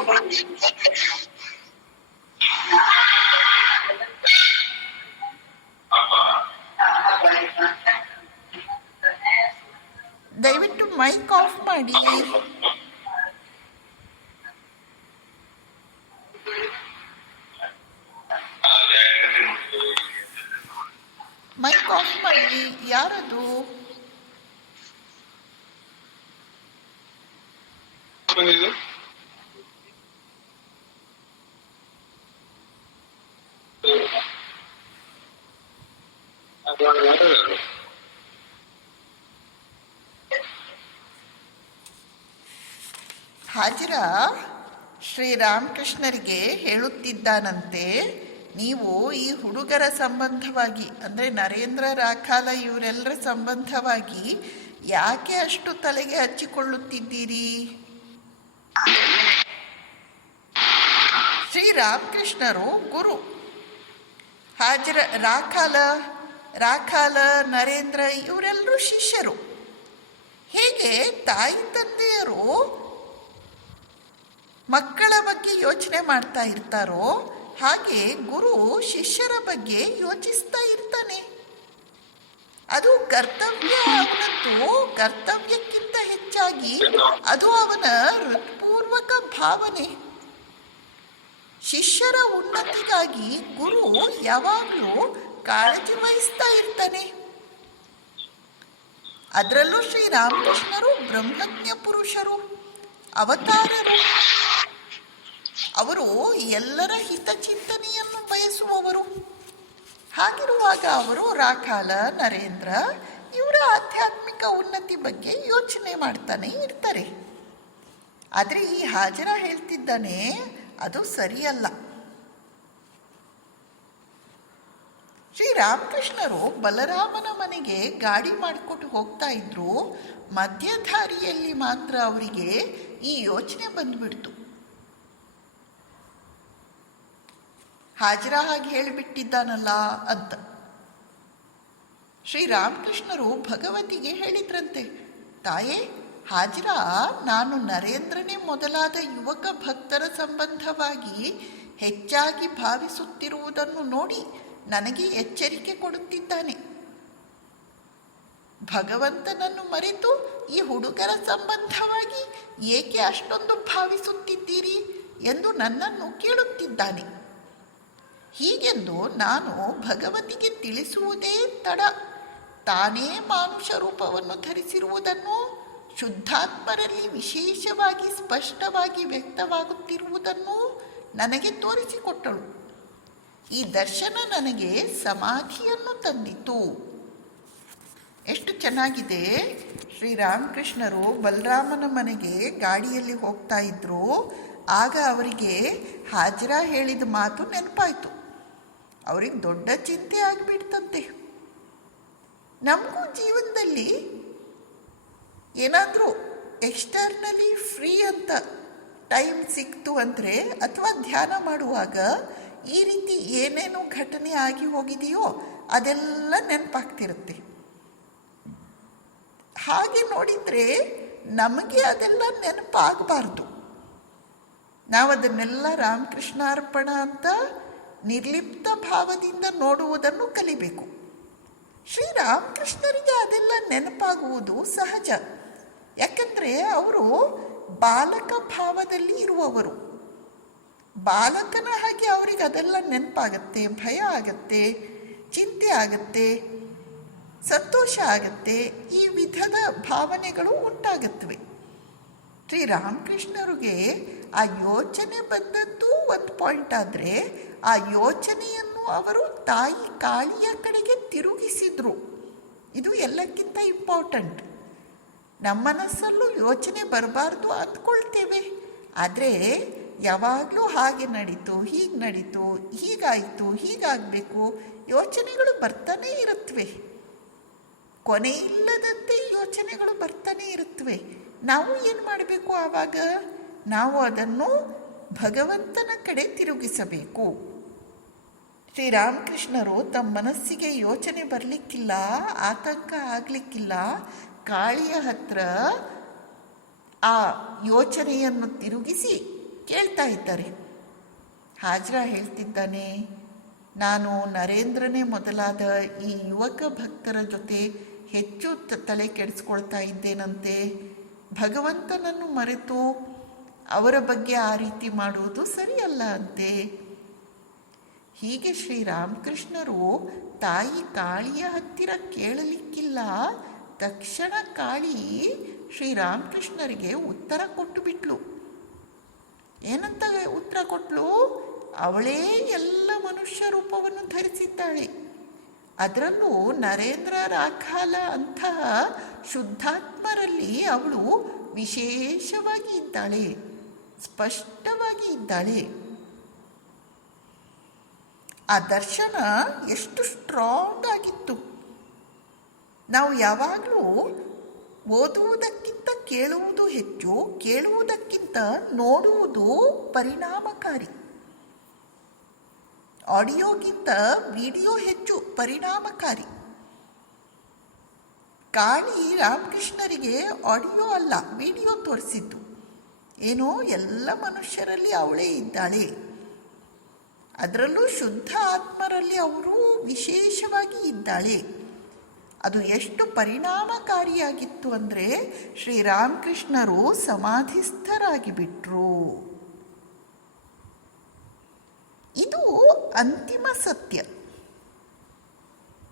ದಯವಿಟ್ಟು ಮೈಕ್ ಆಫ್ ಮಾಡಿ. ಮೈಕ್ ಆಫ್ ಮಾಡಿ. ಯಾರದು? ಹಾಜಿರ ಶ್ರೀರಾಮಕೃಷ್ಣರಿಗೆ ಹೇಳುತ್ತಿದ್ದಾನಂತೆ, ನೀವು ಈ ಹುಡುಗರ ಸಂಬಂಧವಾಗಿ, ಅಂದರೆ ನರೇಂದ್ರ, ರಾಖಾಲ ಇವರೆಲ್ಲರ ಸಂಬಂಧವಾಗಿ ಯಾಕೆ ಅಷ್ಟು ತಲೆಗೆ ಹಚ್ಚಿಕೊಳ್ಳುತ್ತಿದ್ದೀರಿ? ಶ್ರೀರಾಮಕೃಷ್ಣರು ಗುರು, ಹಾಜರ ರಾಖಾಲ ನರೇಂದ್ರ ಇವರೆಲ್ಲರೂ ಶಿಷ್ಯರು. ಹೇಗೆ ತಾಯಿ ತಂದೆಯರು ಮಕ್ಕಳ ಬಗ್ಗೆ ಯೋಚನೆ ಮಾಡ್ತಾ ಇರ್ತಾರೋ, ಹಾಗೆ ಗುರು ಶಿಷ್ಯರ ಬಗ್ಗೆ ಯೋಚಿಸ್ತಾ ಇರ್ತಾನೆ. ಅದು ಕರ್ತವ್ಯ. ಅವನದ್ದು ಕರ್ತವ್ಯಕ್ಕಿಂತ ಹೆಚ್ಚಾಗಿ ಅದು ಅವನ ಹೃತ್ಪೂರ್ವಕ ಭಾವನೆ. ಶಿಷ್ಯರ ಉನ್ನತಿಗಾಗಿ ಗುರು ಯಾವಾಗಲೂ ಕಾಳಜಿ ವಹಿಸ್ತಾ ಇರ್ತಾನೆ. ಅದರಲ್ಲೂ ಶ್ರೀರಾಮಕೃಷ್ಣರು ಬ್ರಹ್ಮಜ್ಞ ಪುರುಷರು, ಅವತಾರರು. ಅವರು ಎಲ್ಲರ ಹಿತಚಿಂತನೆಯನ್ನು ಬಯಸುವವರು. ಹಾಗಿರುವಾಗ ಅವರು ರಾಖಾಲ, ನರೇಂದ್ರ ಇವರ ಆಧ್ಯಾತ್ಮಿಕ ಉನ್ನತಿ ಬಗ್ಗೆ ಯೋಚನೆ ಮಾಡ್ತಾನೆ ಇರ್ತಾರೆ. ಆದರೆ ಈ ಹಾಜರ ಹೇಳ್ತಿದ್ದಾನೆ, ಅದು ಸರಿಯಲ್ಲ. ಶ್ರೀರಾಮಕೃಷ್ಣರು ಬಲರಾಮನ ಮನೆಗೆ ಗಾಡಿ ಮಾಡಿಕೊಟ್ಟು ಹೋಗ್ತಾ ಇದ್ರು. ಮಧ್ಯ ದಾರಿಯಲ್ಲಿ ಮಾತ್ರ ಅವರಿಗೆ ಈ ಯೋಚನೆ ಬಂದ್ಬಿಡ್ತು. ಹಾಜರ ಹಾಗೆ ಹೇಳಿಬಿಟ್ಟಿದ್ದಾನಲ್ಲ ಅಂತ. ಶ್ರೀರಾಮಕೃಷ್ಣರು ಭಗವತಿಗೆ ಹೇಳಿದ್ರಂತೆ, ತಾಯೇ ಹಾಜರ, ನಾನು ನರೇಂದ್ರನೇ ಮೊದಲಾದ ಯುವಕ ಭಕ್ತರ ಸಂಬಂಧವಾಗಿ ಹೆಚ್ಚಾಗಿ ಭಾವಿಸುತ್ತಿರುವುದನ್ನು ನೋಡಿ ನನಗೆ ಎಚ್ಚರಿಕೆ ಕೊಡುತ್ತಿದ್ದಾನೆ. ಭಗವಂತನನ್ನು ಮರೆತು ಈ ಹುಡುಗರ ಸಂಬಂಧವಾಗಿ ಏಕೆ ಅಷ್ಟೊಂದು ಭಾವಿಸುತ್ತಿದ್ದೀರಿ ಎಂದು ನನ್ನನ್ನು ಕೇಳುತ್ತಿದ್ದಾನೆ. ಹೀಗೆಂದು ನಾನು ಭಗವತಿಗೆ ತಿಳಿಸುವುದೇ ತಡ. ತಾನೇ ಮಾನುಷ ರೂಪವನ್ನು ಧರಿಸಿರುವುದನ್ನು, ಶುದ್ಧಾತ್ಮರಲ್ಲಿ ವಿಶೇಷವಾಗಿ ಸ್ಪಷ್ಟವಾಗಿ ವ್ಯಕ್ತವಾಗುತ್ತಿರುವುದನ್ನು ನನಗೆ ತೋರಿಸಿಕೊಟ್ಟಳು. ಈ ದರ್ಶನ ನನಗೆ ಸಮಾಧಿಯನ್ನು ತಂದಿತು. ಎಷ್ಟು ಚೆನ್ನಾಗಿದೆ. ಶ್ರೀರಾಮಕೃಷ್ಣರು ಬಲರಾಮನ ಮನೆಗೆ ಗಾಡಿಯಲ್ಲಿ ಹೋಗ್ತಾ ಇದ್ರು. ಆಗ ಅವರಿಗೆ ಹಾಜರ ಹೇಳಿದ ಮಾತು ನೆನಪಾಯಿತು. ಅವ್ರಿಗೆ ದೊಡ್ಡ ಚಿಂತೆ ಆಗಿಬಿಡ್ತಂತೆ. ನಮಗೂ ಜೀವನದಲ್ಲಿ ಏನಾದರೂ ಎಕ್ಸ್ಟರ್ನಲಿ ಫ್ರೀ ಅಂತ ಟೈಮ್ ಸಿಕ್ತು ಅಂದರೆ, ಅಥವಾ ಧ್ಯಾನ ಮಾಡುವಾಗ ಈ ರೀತಿ ಏನೇನು ಘಟನೆ ಆಗಿ ಹೋಗಿದೆಯೋ ಅದೆಲ್ಲ ನೆನಪಾಗ್ತಿರುತ್ತೆ. ಹಾಗೆ ನೋಡಿದರೆ ನಮಗೆ ಅದೆಲ್ಲ ನೆನಪಾಗಬಾರ್ದು. ನಾವು ಅದನ್ನೆಲ್ಲ ರಾಮಕೃಷ್ಣಾರ್ಪಣ ಅಂತ ನಿರ್ಲಿಪ್ತ ಭಾವದಿಂದ ನೋಡುವುದನ್ನು ಕಲಿಬೇಕು. ಶ್ರೀರಾಮಕೃಷ್ಣರಿಗೆ ಅದೆಲ್ಲ ನೆನಪಾಗುವುದು ಸಹಜ. ಯಾಕಂದರೆ ಅವರು ಬಾಲಕ ಭಾವದಲ್ಲಿ ಇರುವವರು. ಬಾಲಕನ ಹಾಗೆ ಅವರಿಗೆ ಅದೆಲ್ಲ ನೆನಪಾಗತ್ತೆ, ಭಯ ಆಗತ್ತೆ, ಚಿಂತೆ ಆಗತ್ತೆ, ಸಂತೋಷ ಆಗತ್ತೆ, ಈ ವಿಧದ ಭಾವನೆಗಳು ಉಂಟಾಗತ್ವೆ. ಶ್ರೀರಾಮಕೃಷ್ಣರಿಗೆ ಆ ಯೋಚನೆ ಬಂದದ್ದು ಒಂದು ಪಾಯಿಂಟ್ ಆದರೆ, ಆ ಯೋಚನೆಯನ್ನು ಅವರು ತಾಯಿ ಕಾಳಿಯ ಕಡೆಗೆ ತಿರುಗಿಸಿದ್ರು. ಇದು ಎಲ್ಲಕ್ಕಿಂತ ಇಂಪಾರ್ಟೆಂಟ್. ನಮ್ಮ ಮನಸ್ಸಲ್ಲೂ ಯೋಚನೆ ಬರಬಾರ್ದು ಅಂದ್ಕೊಳ್ತೇವೆ, ಆದರೆ ಯಾವಾಗಲೂ ಹಾಗೆ ನಡೀತು, ಹೀಗೆ ನಡೀತು, ಹೀಗಾಯಿತು, ಹೀಗಾಗಬೇಕು ಯೋಚನೆಗಳು ಬರ್ತಾನೇ ಇರುತ್ತವೆ. ಕೊನೆ ಇಲ್ಲದಂತೆ ಯೋಚನೆಗಳು ಬರ್ತಾನೆ ಇರುತ್ತವೆ. ನಾವು ಏನು ಮಾಡಬೇಕು? ಆವಾಗ ನಾವು ಅದನ್ನು ಭಗವಂತನ ಕಡೆ ತಿರುಗಿಸಬೇಕು. ಶ್ರೀರಾಮಕೃಷ್ಣರು ತಮ್ಮ ಮನಸ್ಸಿಗೆ ಯೋಚನೆ ಬರಲಿಕ್ಕಿಲ್ಲ, ಆತಂಕ ಆಗಲಿಕ್ಕಿಲ್ಲ, ಕಾಳಿಯ ಹತ್ರ ಆ ಯೋಚನೆಯನ್ನು ತಿರುಗಿಸಿ ಕೇಳ್ತಾ ಇದ್ದಾರೆ. ಹಾಜರ ಹೇಳ್ತಿದ್ದಾನೆ, ನಾನು ನರೇಂದ್ರನೇ ಮೊದಲಾದ ಈ ಯುವಕ ಭಕ್ತರ ಜೊತೆ ಹೆಚ್ಚು ತಲೆ ಕೆಡಿಸ್ಕೊಳ್ತಾ ಇದ್ದೇನಂತೆ. ಭಗವಂತನನ್ನು ಮರೆತು ಅವರ ಬಗ್ಗೆ ಆ ರೀತಿ ಮಾಡುವುದು ಸರಿಯಲ್ಲ ಅಂತೆ. ಹೀಗೆ ಶ್ರೀರಾಮಕೃಷ್ಣರು ತಾಯಿ ಕಾಳಿಯ ಹತ್ತಿರ ಕೇಳಲಿಕ್ಕಿಲ್ಲ. ತಕ್ಷಣ ಕಾಳಿ ಶ್ರೀರಾಮಕೃಷ್ಣರಿಗೆ ಉತ್ತರ ಕೊಟ್ಟು ಬಿಟ್ಲು. ಏನಂತ ಉತ್ತರ ಕೊಟ್ಲು? ಅವಳೇ ಎಲ್ಲ ಮನುಷ್ಯ ರೂಪವನ್ನು ಧರಿಸಿದ್ದಾಳೆ. ಅದರಲ್ಲೂ ನರೇಂದ್ರ ರಾಖಾಲ ಅಂತಹ ಶುದ್ಧಾತ್ಮರಲ್ಲಿ ಅವಳು ವಿಶೇಷವಾಗಿ ಇದ್ದಾಳೆ, ಸ್ಪಷ್ಟವಾಗಿ ಇದ್ದಾಳೆ. ಆ ದರ್ಶನ ಎಷ್ಟು ಸ್ಟ್ರಾಂಗ್ ಆಗಿತ್ತು. ನಾವು ಯಾವಾಗಲೂ ಓದುವುದಕ್ಕಿಂತ ಕೇಳುವುದು ಹೆಚ್ಚು, ಕೇಳುವುದಕ್ಕಿಂತ ನೋಡುವುದು ಪರಿಣಾಮಕಾರಿ. ಆಡಿಯೋಗಿಂತ ವಿಡಿಯೋ ಹೆಚ್ಚು ಪರಿಣಾಮಕಾರಿ. ಕಾಳಿ ರಾಮಕೃಷ್ಣರಿಗೆ ಆಡಿಯೋ ಅಲ್ಲ, ವಿಡಿಯೋ ತೋರಿಸಿದ್ದು. ಏನೋ ಎಲ್ಲ ಮನುಷ್ಯರಲ್ಲಿ ಅವಳೇ ಇದ್ದಾಳೆ, ಅದರಲ್ಲೂ ಶುದ್ಧ ಆತ್ಮರಲ್ಲಿ ಅವರು ವಿಶೇಷವಾಗಿ ಇದ್ದಾಳೆ. ಅದು ಎಷ್ಟು ಪರಿಣಾಮಕಾರಿಯಾಗಿತ್ತು ಅಂದರೆ ಶ್ರೀರಾಮಕೃಷ್ಣರು ಸಮಾಧಿಸ್ಥರಾಗಿ ಬಿಟ್ರು. ಇದು ಅಂತಿಮ ಸತ್ಯ.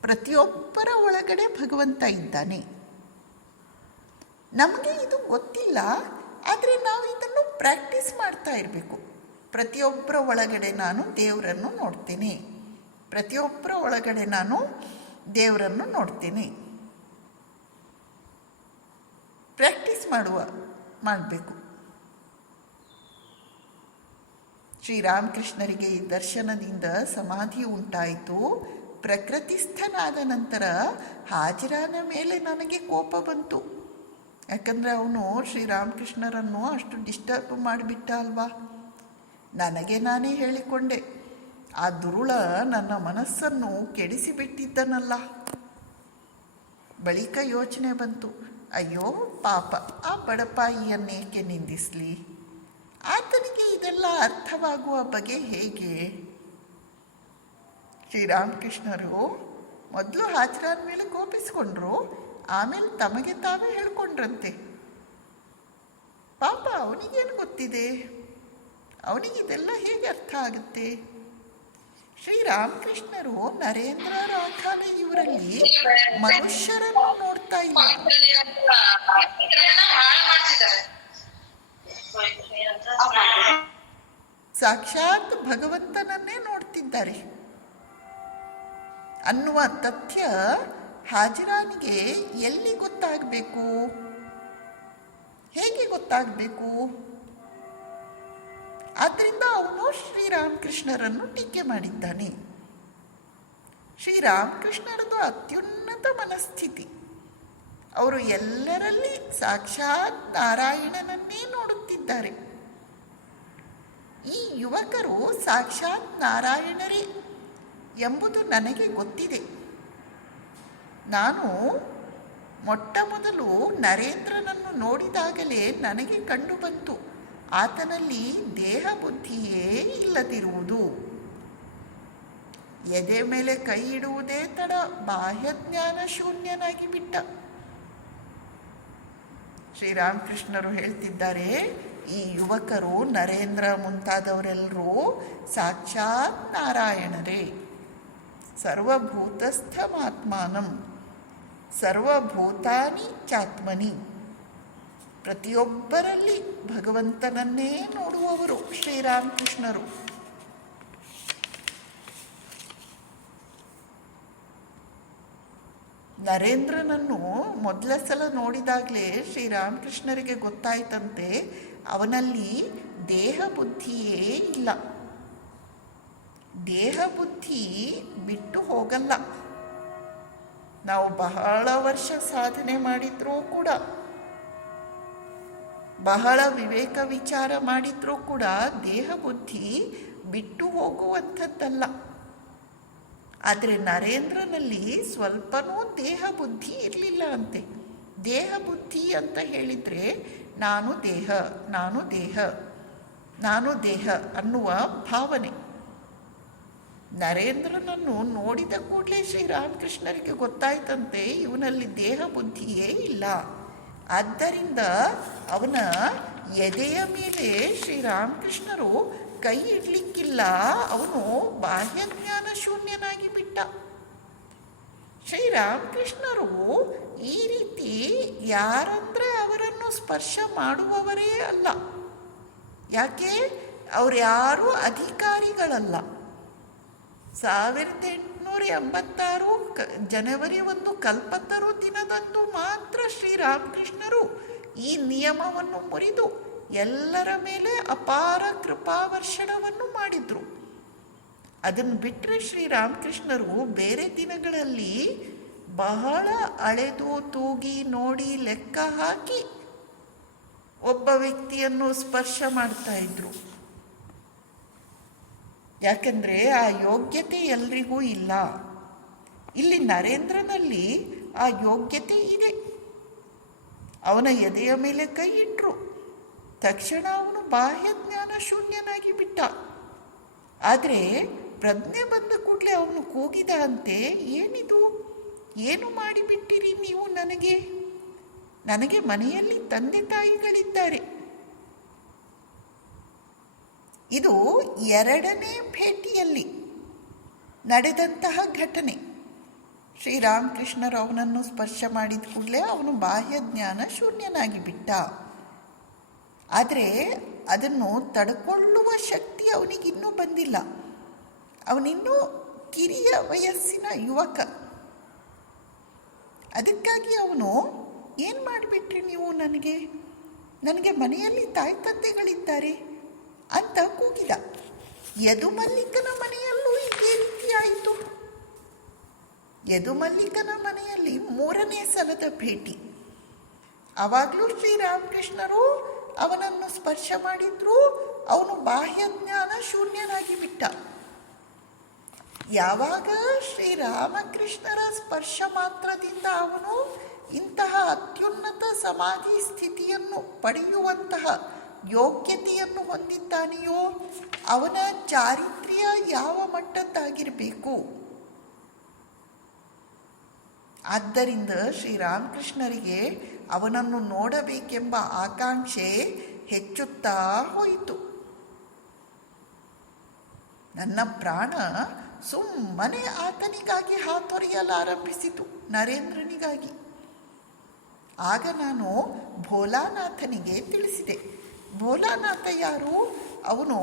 ಪ್ರತಿಯೊಬ್ಬರ ಒಳಗಡೆ ಭಗವಂತ ಇದ್ದಾನೆ. ನಮಗೆ ಇದು ಗೊತ್ತಿಲ್ಲ, ಆದರೆ ನಾವು ಇದನ್ನು ಪ್ರಾಕ್ಟೀಸ್ ಮಾಡ್ತಾ ಇರಬೇಕು. ಪ್ರತಿಯೊಬ್ಬರ ಒಳಗಡೆ ನಾನು ದೇವರನ್ನು ನೋಡ್ತೇನೆ, ಪ್ರತಿಯೊಬ್ಬರ ಒಳಗಡೆ ನಾನು ದೇವರನ್ನು ನೋಡ್ತೇನೆ. ಪ್ರಾಕ್ಟೀಸ್ ಮಾಡಬೇಕು. ಶ್ರೀರಾಮಕೃಷ್ಣರಿಗೆ ಈ ದರ್ಶನದಿಂದ ಸಮಾಧಿ ಉಂಟಾಯಿತು. ಪ್ರಕೃತಿಸ್ಥನಾದ ನಂತರ ಹಾಜರಾನ ಮೇಲೆ ನನಗೆ ಕೋಪ ಬಂತು. ಯಾಕಂದರೆ ಅವನು ಶ್ರೀರಾಮಕೃಷ್ಣರನ್ನು ಅಷ್ಟು ಡಿಸ್ಟರ್ಬ್ ಮಾಡಿಬಿಟ್ಟ ಅಲ್ವಾ. ನನಗೆ ನಾನೇ ಹೇಳಿಕೊಂಡೆ, ಆ ದುರುಳ ನನ್ನ ಮನಸ್ಸನ್ನು ಕೆಡಿಸಿಬಿಟ್ಟಿದ್ದನಲ್ಲ. ಬಳಿಕ ಯೋಚನೆ ಬಂತು, ಅಯ್ಯೋ ಪಾಪ, ಆ ಬಡಪಾಯಿಯನ್ನೇಕೆ ನಿಂದಿಸಲಿ, ಆತನಿಗೆ ಇದೆಲ್ಲ ಅರ್ಥವಾಗುವ ಬಗೆ ಹೇಗೆ? ಶ್ರೀರಾಮಕೃಷ್ಣರು ಮೊದಲು ಹಾಜರಾದ ಮೇಲೆ ಕೋಪಿಸ್ಕೊಂಡ್ರು, ಆಮೇಲೆ ತಮಗೆ ತಾವೇ ಹೇಳ್ಕೊಂಡ್ರಂತೆ. ಪಾಪ, ಅವನಿಗೇನು ಗೊತ್ತಿದೆ, ಅವನಿಗಿದೆಲ್ಲ ಹೇಗೆ ಅರ್ಥ ಆಗುತ್ತೆ? ಶ್ರೀರಾಮಕೃಷ್ಣರು ನರೇಂದ್ರ ರಾಖಾಲ ಇವರಲ್ಲಿ ಮನುಷ್ಯರನ್ನು ನೋಡ್ತಾ ಇಲ್ಲ, ಸಾಕ್ಷಾತ್ ಭಗವಂತನನ್ನೇ ನೋಡ್ತಿದ್ದಾರೆ ಅನ್ನುವ ತಥ್ಯ ಹಾಜರಾನಿಗೆ ಎಲ್ಲಿ ಗೊತ್ತಾಗಬೇಕು, ಹೇಗೆ ಗೊತ್ತಾಗಬೇಕು? ಆದ್ದರಿಂದ ಅವನು ಶ್ರೀರಾಮಕೃಷ್ಣರನ್ನು ಟೀಕೆ ಮಾಡಿದ್ದಾನೆ. ಶ್ರೀರಾಮಕೃಷ್ಣರದು ಅತ್ಯುನ್ನತ ಮನಸ್ಥಿತಿ. ಅವರು ಎಲ್ಲರಲ್ಲಿ ಸಾಕ್ಷಾತ್ ನಾರಾಯಣನನ್ನೇ ನೋಡುತ್ತಿದ್ದಾರೆ. ಈ ಯುವಕರು ಸಾಕ್ಷಾತ್ ನಾರಾಯಣರೇ ಎಂಬುದು ನನಗೆ ಗೊತ್ತಿದೆ. ನಾನು ಮೊಟ್ಟ ಮೊದಲು ನರೇಂದ್ರನನ್ನು ನೋಡಿದಾಗಲೇ ನನಗೆ ಕಂಡುಬಂತು ಆತನಲ್ಲಿ ದೇಹ ಬುದ್ಧಿಯೇ ಇಲ್ಲದಿರುವುದು. ಎದೆ ಮೇಲೆ ಕೈ ಇಡುವುದೇ ತಡ ಬಾಹ್ಯಜ್ಞಾನ ಶೂನ್ಯನಾಗಿ ಬಿಟ್ಟ. ಶ್ರೀರಾಮಕೃಷ್ಣರು ಹೇಳ್ತಿದ್ದಾರೆ, ಈ ಯುವಕರು ನರೇಂದ್ರ ಮುಂತಾದವರೆಲ್ಲರೂ ಸಾಕ್ಷಾತ್ ನಾರಾಯಣರೇ. ಸರ್ವಭೂತಸ್ಥಮಾತ್ಮಾನಂ ಸರ್ವಭೂತಾನಿ ಚಾತ್ಮನಿ. ಪ್ರತಿಯೊಬ್ಬರಲ್ಲಿ ಭಗವಂತನನ್ನೇ ನೋಡುವವರು ಶ್ರೀರಾಮಕೃಷ್ಣರು. ನರೇಂದ್ರನನ್ನು ಮೊದಲ ಸಲ ನೋಡಿದಾಗಲೇ ಶ್ರೀರಾಮಕೃಷ್ಣರಿಗೆ ಗೊತ್ತಾಯ್ತಂತೆ ಅವನಲ್ಲಿ ದೇಹ ಬುದ್ಧಿಯೇ ಇಲ್ಲ. ದೇಹ ಬುದ್ಧಿ ಬಿಟ್ಟು ಹೋಗಲ್ಲ. ನಾವು ಬಹಳ ವರ್ಷ ಸಾಧನೆ ಮಾಡಿದ್ರೂ ಕೂಡ, ಬಹಳ ವಿವೇಕ ವಿಚಾರ ಮಾಡಿದ್ರೂ ಕೂಡ ದೇಹ ಬುದ್ಧಿ ಬಿಟ್ಟು ಹೋಗುವಂಥದ್ದಲ್ಲ. ಆದರೆ ನರೇಂದ್ರನಲ್ಲಿ ಸ್ವಲ್ಪನೂ ದೇಹ ಬುದ್ಧಿ ಇರಲಿಲ್ಲ ಅಂತೆ. ದೇಹ ಬುದ್ಧಿ ಅಂತ ಹೇಳಿದರೆ ನಾನು ದೇಹ, ನಾನು ದೇಹ, ನಾನು ದೇಹ ಅನ್ನುವ ಭಾವನೆ. ನರೇಂದ್ರನನ್ನು ನೋಡಿದ ಕೂಡಲೇ ಶ್ರೀರಾಮಕೃಷ್ಣರಿಗೆ ಗೊತ್ತಾಯ್ತಂತೆ ಇವನಲ್ಲಿ ದೇಹ ಬುದ್ಧಿಯೇ ಇಲ್ಲ. ಆದ್ದರಿಂದ ಅವನ ಎದೆಯ ಮೇಲೆ ಶ್ರೀರಾಮಕೃಷ್ಣರು ಕೈ ಇಡಲಿಕ್ಕಿಲ್ಲ. ಅವನು ಬಾಹ್ಯಜ್ಞಾನ ಶೂನ್ಯನಾಗಿ ಬಿಟ್ಟ. ಶ್ರೀರಾಮಕೃಷ್ಣರು ಈ ರೀತಿ ಯಾರಂದರೆ ಅವರನ್ನು ಸ್ಪರ್ಶ ಮಾಡುವವರೇ ಅಲ್ಲ. ಯಾಕೆ? ಅವರು ಯಾರೂ ಅಧಿಕಾರಿಗಳಲ್ಲ. 1886 ಜನವರಿ 1 ಕಲ್ಪತರು ದಿನದಂದು ಮಾತ್ರ ಶ್ರೀರಾಮಕೃಷ್ಣರು ಈ ನಿಯಮವನ್ನು ಮುರಿದು ಎಲ್ಲರ ಮೇಲೆ ಅಪಾರ ಕೃಪಾವರ್ಷಣವನ್ನು ಮಾಡಿದರು. ಅದನ್ನು ಬಿಟ್ಟರೆ ಶ್ರೀರಾಮಕೃಷ್ಣರು ಬೇರೆ ದಿನಗಳಲ್ಲಿ ಬಹಳ ಅಳೆದು ತೂಗಿ ನೋಡಿ ಲೆಕ್ಕ ಹಾಕಿ ಒಬ್ಬ ವ್ಯಕ್ತಿಯನ್ನು ಸ್ಪರ್ಶ ಮಾಡ್ತಾ ಇದ್ರು. ಯಾಕಂದರೆ ಆ ಯೋಗ್ಯತೆ ಎಲ್ರಿಗೂ ಇಲ್ಲ. ಇಲ್ಲಿ ನರೇಂದ್ರನಲ್ಲಿ ಆ ಯೋಗ್ಯತೆ ಇದೆ. ಅವನ ಎದೆಯ ಮೇಲೆ ಕೈ ಇಟ್ಟರು. ತಕ್ಷಣ ಅವನು ಬಾಹ್ಯಜ್ಞಾನ ಶೂನ್ಯನಾಗಿ ಬಿಟ್ಟ. ಆದರೆ ಪ್ರಜ್ಞೆ ಬಂದ ಕೂಡಲೇ ಅವನು ಕೂಗಿದ ಅಂತೆ, ಏನಿದು, ಏನು ಮಾಡಿಬಿಟ್ಟಿರಿ ನೀವು ನನಗೆ ಮನೆಯಲ್ಲಿ ತಂದೆ ತಾಯಿಗಳಿದ್ದಾರೆ. ಇದು 2ನೇ ಭೇಟಿಯಲ್ಲಿ ನಡೆದಂತಹ ಘಟನೆ. ಶ್ರೀರಾಮಕೃಷ್ಣರು ಅವನನ್ನು ಸ್ಪರ್ಶ ಮಾಡಿದ ಕೂಡಲೇ ಅವನು ಬಾಹ್ಯಜ್ಞಾನ ಶೂನ್ಯನಾಗಿ ಬಿಟ್ಟ. ಆದರೆ ಅದನ್ನು ತಡ್ಕೊಳ್ಳುವ ಶಕ್ತಿ ಅವನಿಗಿನ್ನೂ ಬಂದಿಲ್ಲ. ಅವನಿನ್ನೂ ಕಿರಿಯ ವಯಸ್ಸಿನ ಯುವಕ. ಅದಕ್ಕಾಗಿ ಅವನು, ಏನು ಮಾಡಿಬಿಟ್ರಿ ನೀವು ನನಗೆ ಮನೆಯಲ್ಲಿ ತಾಯಿ ತಂದೆಗಳಿದ್ದಾರೆ ಅಂತ ಕೂಗಿದ. ಯದುಮಲ್ಲಿಕನ ಮನೆಯಲ್ಲೂ ಇದೇ ರೀತಿ ಆಯಿತು. ಯದುಮಲ್ಲಿಕನ ಮನೆಯಲ್ಲಿ 3ನೇ ಸಲದ ಭೇಟಿ. ಆವಾಗಲೂ ಶ್ರೀರಾಮಕೃಷ್ಣರು ಅವನನ್ನು ಸ್ಪರ್ಶ ಮಾಡಿದ್ರು. ಅವನು ಬಾಹ್ಯಜ್ಞಾನ ಶೂನ್ಯನಾಗಿ ಬಿಟ್ಟ. ಯಾವಾಗ ಶ್ರೀರಾಮಕೃಷ್ಣರ ಸ್ಪರ್ಶ ಮಾತ್ರದಿಂದ ಅವನು ಇಂತಹ ಅತ್ಯುನ್ನತ ಸಮಾಧಿ ಸ್ಥಿತಿಯನ್ನು ಪಡೆಯುವಂತಹ ಯೋಗ್ಯತೆಯನ್ನು ಹೊಂದಿದ್ದಾನೆಯೋ ಅವನ ಚಾರಿತ್ರ್ಯ ಯಾವ ಮಟ್ಟದ್ದಾಗಿರಬೇಕು. ಆದ್ದರಿಂದ ಶ್ರೀರಾಮಕೃಷ್ಣರಿಗೆ ಅವನನ್ನು ನೋಡಬೇಕೆಂಬ ಆಕಾಂಕ್ಷೆ ಹೆಚ್ಚುತ್ತಾ ಹೋಯಿತು. ನನ್ನ ಪ್ರಾಣ ಸುಮ್ಮನೆ ಆತನಿಗಾಗಿ ಹಾತೊರೆಯಲಾರಂಭಿಸಿತು, ನರೇಂದ್ರನಿಗಾಗಿ. ಆಗ ನಾನು ಭೋಲಾನಾಥನಿಗೆ ತಿಳಿಸಿದೆ. ಭೋಲಾನಾಥ ಯಾರು? ಅವನು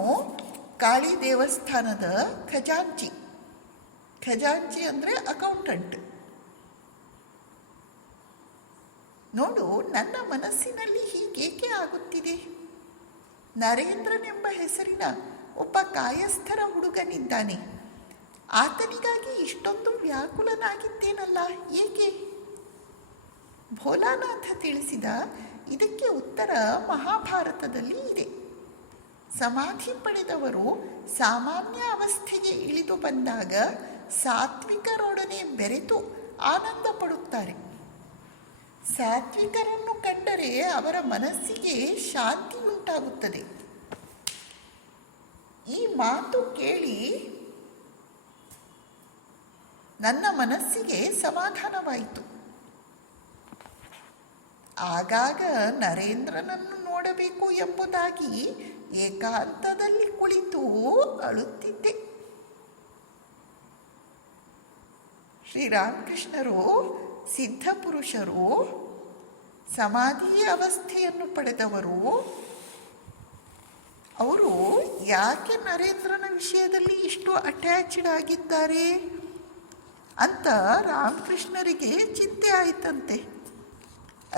ಕಾಳಿ ದೇವಸ್ಥಾನದ ಖಜಾಂಚಿ ಅಂದರೆ ಅಕೌಂಟೆಂಟ್. ನೋಡು, ನನ್ನ ಮನಸ್ಸಿನಲ್ಲಿ ಹೀಗೇಕೆ ಆಗುತ್ತಿದೆ? ನರೇಂದ್ರನೆಂಬ ಹೆಸರಿನ ಒಬ್ಬ ಕಾಯಸ್ಥರ ಹುಡುಗನಿದ್ದಾನೆ. ಆತನಿಗಾಗಿ ಇಷ್ಟೊಂದು ವ್ಯಾಕುಲನಾಗಿದ್ದೇನಲ್ಲ, ಏಕೆ? ಭೋಲಾನಾಥ ತಿಳಿಸಿದ, ಇದಕ್ಕೆ ಉತ್ತರ ಮಹಾಭಾರತದಲ್ಲಿ ಇದೆ. ಸಮಾಧಿ ಪಡೆದವರು ಸಾಮಾನ್ಯ ಅವಸ್ಥೆಗೆ ಇಳಿದು ಬಂದಾಗ ಸಾತ್ವಿಕರೊಡನೆ ಬೆರೆತು ಆನಂದ ಪಡುತ್ತಾರೆ. ಸಾತ್ವಿಕರನ್ನು ಕಂಡರೆ ಅವರ ಮನಸ್ಸಿಗೆ ಶಾಂತಿ ಉಂಟಾಗುತ್ತದೆ. ಈ ಮಾತು ಕೇಳಿ ನನ್ನ ಮನಸ್ಸಿಗೆ ಸಮಾಧಾನವಾಯಿತು. ಆಗಾಗ ನರೇಂದ್ರನನ್ನು ನೋಡಬೇಕು ಎಂಬುದಾಗಿ ಏಕಾಂತದಲ್ಲಿ ಕುಳಿತು ಅಳುತ್ತಿದ್ದೆ. ಶ್ರೀರಾಮಕೃಷ್ಣರು ಸಿದ್ಧಪುರುಷರು, ಸಮಾಧಿ ಅವಸ್ಥೆಯನ್ನು ಪಡೆದವರು. ಅವರು ಯಾಕೆ ನರೇಂದ್ರನ ವಿಷಯದಲ್ಲಿ ಇಷ್ಟು ಅಟ್ಯಾಚ್ಡ್ ಆಗಿದ್ದಾರೆ ಅಂತ ರಾಮಕೃಷ್ಣರಿಗೆ ಚಿಂತೆ ಆಯಿತಂತೆ.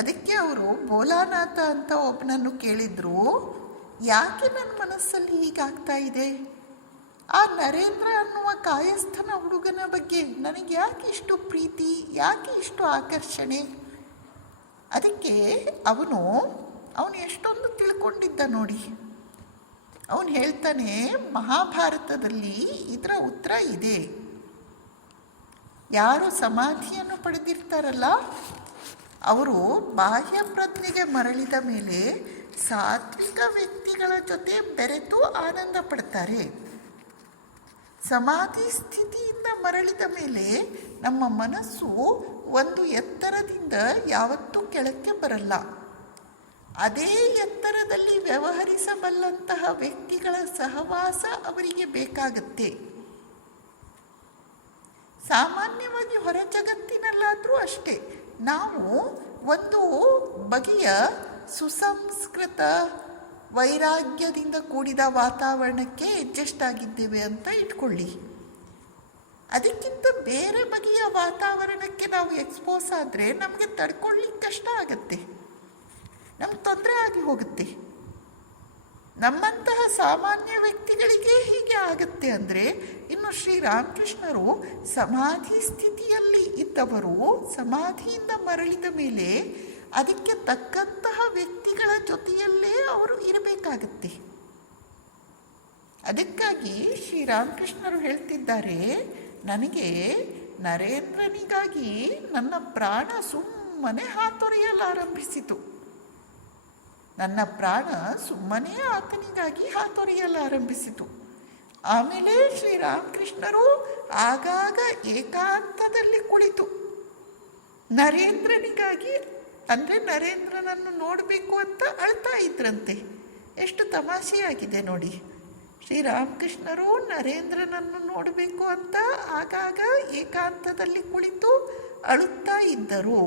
ಅದಕ್ಕೆ ಅವರು ಭೋಲಾನಾಥ ಅಂತ ಒಬ್ಬನನ್ನು ಕೇಳಿದ್ರು, ಯಾಕೆ ನನ್ನ ಮನಸ್ಸಲ್ಲಿ ಹೀಗಾಗ್ತಾ ಇದೆ? ಆ ನರೇಂದ್ರ ಅನ್ನುವ ಕಾಯಸ್ಥನ ಹುಡುಗನ ಬಗ್ಗೆ ನನಗೆ ಯಾಕೆ ಇಷ್ಟು ಪ್ರೀತಿ, ಯಾಕೆ ಇಷ್ಟು ಆಕರ್ಷಣೆ? ಅದಕ್ಕೆ ಅವನು ಎಷ್ಟೊಂದು ತಿಳ್ಕೊಂಡಿದ್ದ ನೋಡಿ. ಅವನು ಹೇಳ್ತಾನೆ, ಮಹಾಭಾರತದಲ್ಲಿ ಇದರ ಉತ್ತರ ಇದೆ. ಯಾರು ಸಮಾಧಿಯನ್ನು ಪಡೆದಿರ್ತಾರಲ್ಲ ಅವರು ಬಾಹ್ಯ ಪ್ರಜ್ಞೆಗೆ ಮರಳಿದ ಮೇಲೆ ಸಾತ್ವಿಕ ವ್ಯಕ್ತಿಗಳ ಜೊತೆ ಬೆರೆತು ಆನಂದ ಪಡ್ತಾರೆ. ಸಮಾಧಿ ಸ್ಥಿತಿಯಿಂದ ಮರಳಿದ ಮೇಲೆ ನಮ್ಮ ಮನಸ್ಸು ಒಂದು ಎತ್ತರದಿಂದ ಯಾವತ್ತೂ ಕೆಳಕ್ಕೆ ಬರಲ್ಲ. ಅದೇ ಎತ್ತರದಲ್ಲಿ ವ್ಯವಹರಿಸಬಲ್ಲಂತಹ ವ್ಯಕ್ತಿಗಳ ಸಹವಾಸ ಅವರಿಗೆ ಬೇಕಾಗತ್ತೆ. ಸಾಮಾನ್ಯವಾಗಿ ಹೊರ ಜಗತ್ತಿನಲ್ಲಾದರೂ ಅಷ್ಟೇ, ನಾವು ಒಂದು ಬಗೆಯ ಸುಸಂಸ್ಕೃತ ವೈರಾಗ್ಯದಿಂದ ಕೂಡಿದ ವಾತಾವರಣಕ್ಕೆ ಅಡ್ಜಸ್ಟ್ ಆಗಿದ್ದೇವೆ ಅಂತ ಇಟ್ಕೊಳ್ಳಿ. ಅದಕ್ಕಿಂತ ಬೇರೆ ಬಗೆಯ ವಾತಾವರಣಕ್ಕೆ ನಾವು ಎಕ್ಸ್ಪೋಸ್ ಆದರೆ ನಮಗೆ ತಡ್ಕೊಳ್ಳಿಕ್ಕೆ ಕಷ್ಟ ಆಗುತ್ತೆ, ನಮ್ಗೆ ತೊಂದರೆ ಆಗಿ ಹೋಗುತ್ತೆ. ನಮ್ಮಂತಹ ಸಾಮಾನ್ಯ ವ್ಯಕ್ತಿಗಳಿಗೆ ಹೀಗೆ ಆಗುತ್ತೆ ಅಂದರೆ ಇನ್ನು ಶ್ರೀರಾಮಕೃಷ್ಣರು ಸಮಾಧಿ ಸ್ಥಿತಿಯಲ್ಲಿ ಇದ್ದವರು ಸಮಾಧಿಯಿಂದ ಮರಳಿದ ಮೇಲೆ ಅದಕ್ಕೆ ತಕ್ಕಂತಹ ವ್ಯಕ್ತಿಗಳ ಜೊತೆಯಲ್ಲೇ ಅವರು ಇರಬೇಕಾಗತ್ತೆ. ಅದಕ್ಕಾಗಿ ಶ್ರೀರಾಮಕೃಷ್ಣರು ಹೇಳ್ತಿದ್ದಾರೆ, ನನಗೆ ನರೇಂದ್ರನಿಗಾಗಿ ನನ್ನ ಪ್ರಾಣ ಸುಮ್ಮನೆ ಹಾತೊರೆಯಲಾರಂಭಿಸಿತು. ನನ್ನ ಪ್ರಾಣ ಸುಮ್ಮನೆ ಆತನಿಗಾಗಿ ಹಾತೊರೆಯಲಾರಂಭಿಸಿತು. ಆಮೇಲೆ ಶ್ರೀರಾಮಕೃಷ್ಣರು ಆಗಾಗ ಏಕಾಂತದಲ್ಲಿ ಕುಳಿತು ನರೇಂದ್ರನಿಗಾಗಿ, ಅಂದರೆ ನರೇಂದ್ರನನ್ನು ನೋಡಬೇಕು ಅಂತ ಅಳ್ತಾ ಇದ್ರಂತೆ. ಎಷ್ಟು ತಮಾಷೆಯಾಗಿದೆ ನೋಡಿ. ಶ್ರೀರಾಮಕೃಷ್ಣರು ನರೇಂದ್ರನನ್ನು ನೋಡಬೇಕು ಅಂತ ಆಗಾಗ ಏಕಾಂತದಲ್ಲಿ ಕುಳಿತು ಅಳುತ್ತಾ ಇದ್ದರು.